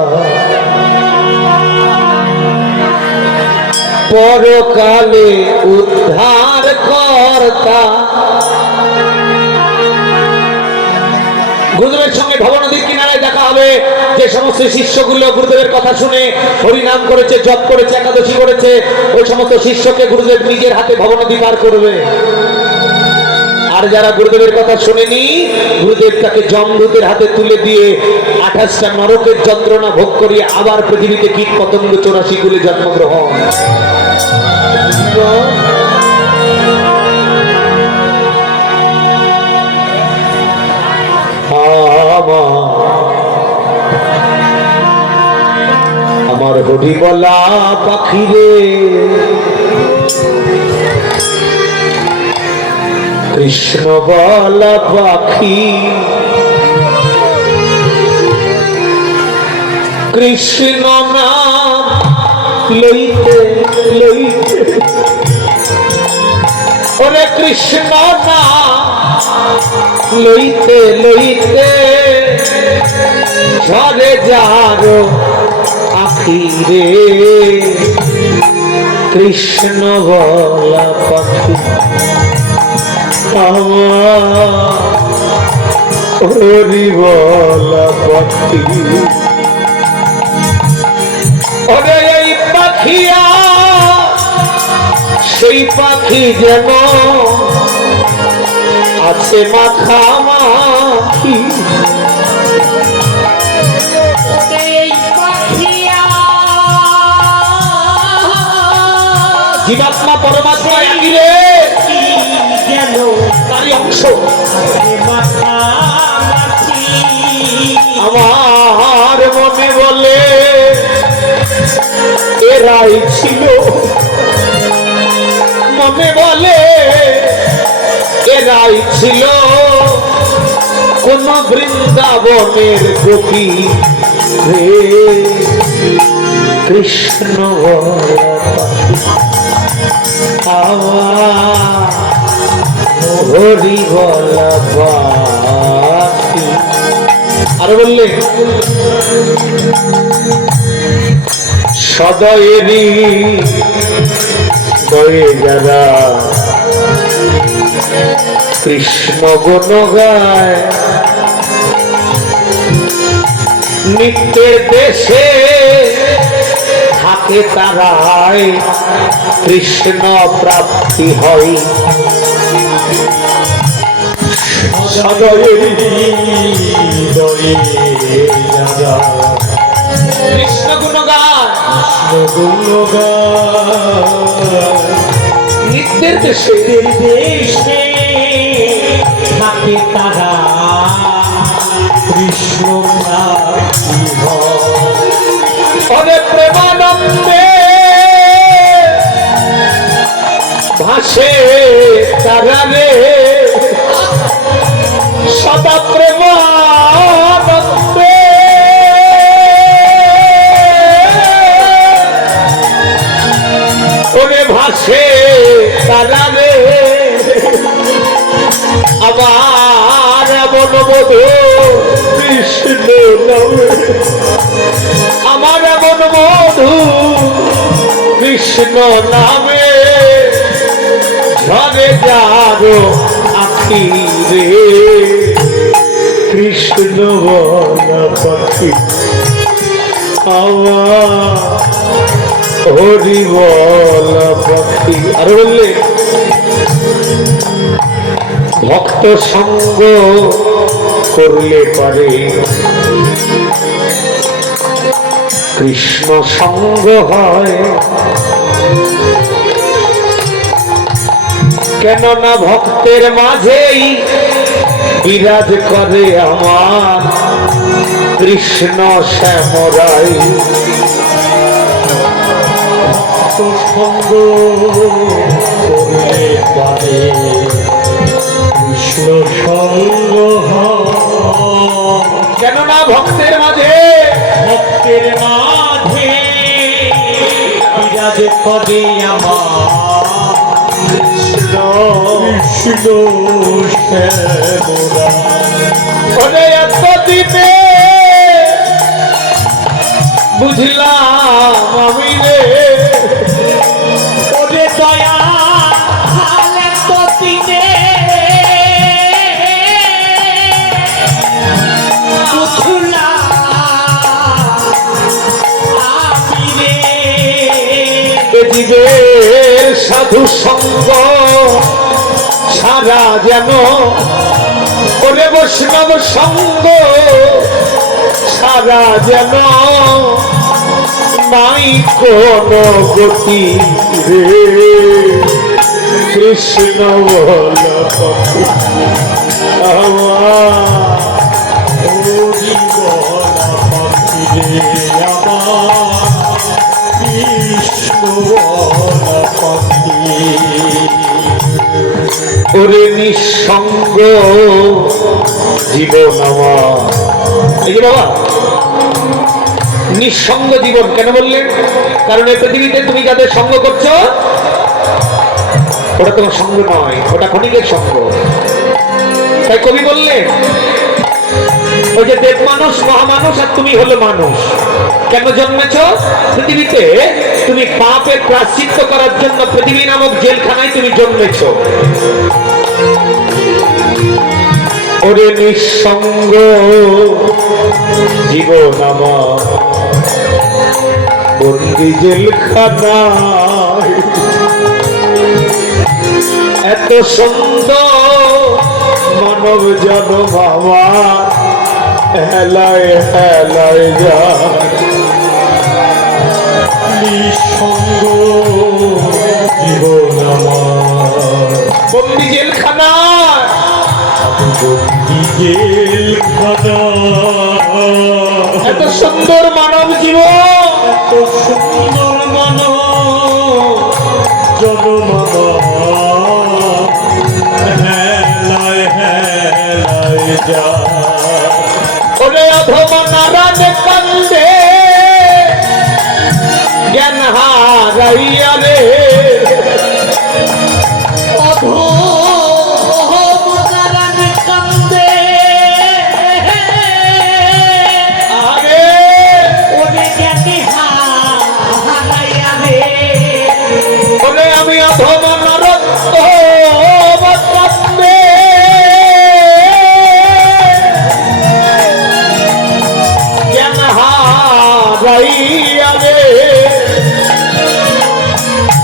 পরকালে উদ্ধার কর্তা। গুরুদেবের সঙ্গে ভবনদীর কিনারে জায়গায় দেখা হবে যে সমস্ত শিষ্যগুলো গুরুদেবের কথা শুনে হরিনাম করেছে, জপ করেছে, একাদশী করেছে, ওই সমস্ত শিষ্যকে গুরুদেব নিজের হাতে ভবনদী পার করবে। আর যারা গুরুদেবের কথা শুনেনি, গুরুদেব তাকে যমদূতের হাতে তুলে দিয়ে 28টা নরকের যন্ত্রণা ভোগ করিয়ে আবার পৃথিবীতে কীট পতঙ্গ 84 কুলে জন্মগ্রহণ। আমার হরি বলা পাখি রে, কৃষ্ণ বলা পাখি, কৃষ্ণ নাম লইতে লইতে, ওরে কৃষ্ণ নাম লইতে লইতে ঝরে যারো আখি রে, কৃষ্ণ বলা পাখি আমার হরি বলা পাখি। ওরে এই পাখিয়া সেই পাখি যেন আছে মাখামাখি, জীবাত্মা পরমাত্মা একই রে, তারই অংশ। আমার মনে বলে এরাই ছিল, মনে বলে এরাই ছিল কোন বৃন্দাবনের গোপী রে, কৃষ্ণ হরি বলা পাখি। আর বললে সদয়েরই দয়ে যারা কৃষ্ণ গুণ গায়, নিত্যের দেশে থাকে তারাই কৃষ্ণ প্রাপ্তি হয়। কৃষ্ণ গুণ গায়, নিত্যের দেশে থাকে তারা কৃষ্ণ প্রাপ্তি হয়। প্রেমানন্দে ভাসে তারা রে, সদা প্রেমানন্দে ওরে ভাসে তারা রে, আবার এমন বধূ কৃষ্ণ নামে, আমার এমন বধূ কৃষ্ণ নামে ঝরে যারো আখি রে, কৃষ্ণ বলা পাখি আমার হরি বলা পাখি। আর বললে ভক্ত সঙ্গ করলে পারে কৃষ্ণ সঙ্গ হয়, কেননা ভক্তের মাঝেই বিরাজ করে আমার কৃষ্ণ শ্যামরাই। ভক্ত সঙ্গ করলে পারে কৃষ্ণ সঙ্গ হয়, কেননা ভক্তের মাঝে বিরাজ করে আমার কৃষ্ণ শ্যামরাই। এতদিনে বুঝলাম আমি রে, ওরে দয়া এতদিনে বুঝলাম সারা যেন ওরে বৈষ্ণব সঙ্গ সারা যেন নাই কোন গতি রে কৃষ্ণ বল পথে আমার হরি বলা পাখি রে আমার কৃষ্ণ বলা পাখি ওরে নিঃসঙ্গ জীবন আমার এই যে বাবা নিঃসঙ্গ জীবন কেন বললেন? কারণ এই পৃথিবীতে তুমি যাদের সঙ্গ করছো ওটা তোমার সঙ্গ নয়, ওটা ক্ষণিকের সঙ্গ। তাই কবি বললেন ওই যে দেব মানুষ মহামানুষ আর তুমি হলো মানুষ। কেন জন্মেছ পৃথিবীতে? তুমি পাপের প্রায়শ্চিত্ত করার জন্য পৃথিবী নামক জেলখানায় তুমি জন্মেছ। ওরে নিঃসঙ্গ জীবন আমার বন্দি জেলখানায় এত সুন্দর মানব জন্ম আমার হেলায় হেলায় যায় নিঃসঙ্গ জীবন আমার বন্দি জেলখানায় বন্দি জেলখানা এত সুন্দর মানব জীবন এত সুন্দর মানব জনমানব হেলায় হেলায় যায় ওরে অধমা নারায়ণ কান্দে জ্ঞান হারাইয়া রে আরে ওরে আমি অধমা নারদ কান্দে জ্ঞান হারাইয়া রে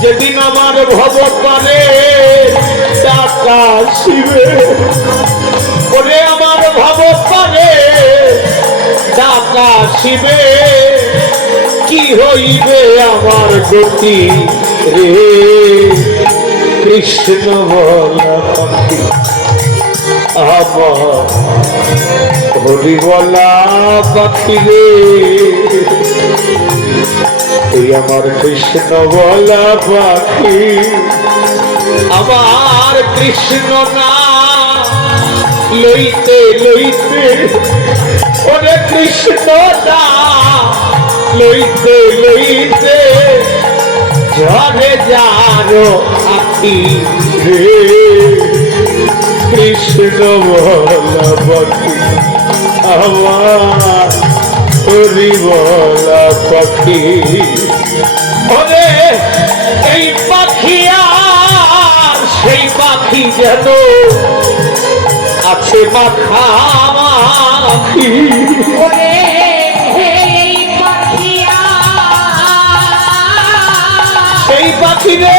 যেদিন আমার ভব পারে টাকা শিবে ওরে আমার ভব পারে টাকা শিবে কি হইবে আমার গতি রে কৃষ্ণ বলা পাখি আমার হরি বলা পাখি রে তুই আমার কৃষ্ণ বলা পাখি আমার কৃষ্ণ না লইতে লইতে ওরে কৃষ্ণ না লইতে লইতে ঝরে যারো আখি রে কৃষ্ণ বলা পাখি আমার হরি বলা পাখি ওরে এই পাখি আর সেই পাখি যেন আছে মাখামাখি সেই পাখি রে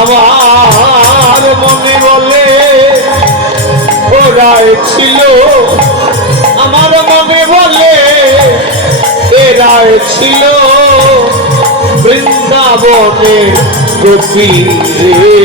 আমার মনে বলে ওরাই ছিল আমার মনে বলে এরাই ছিল বৃন্দাবনের গোপী রে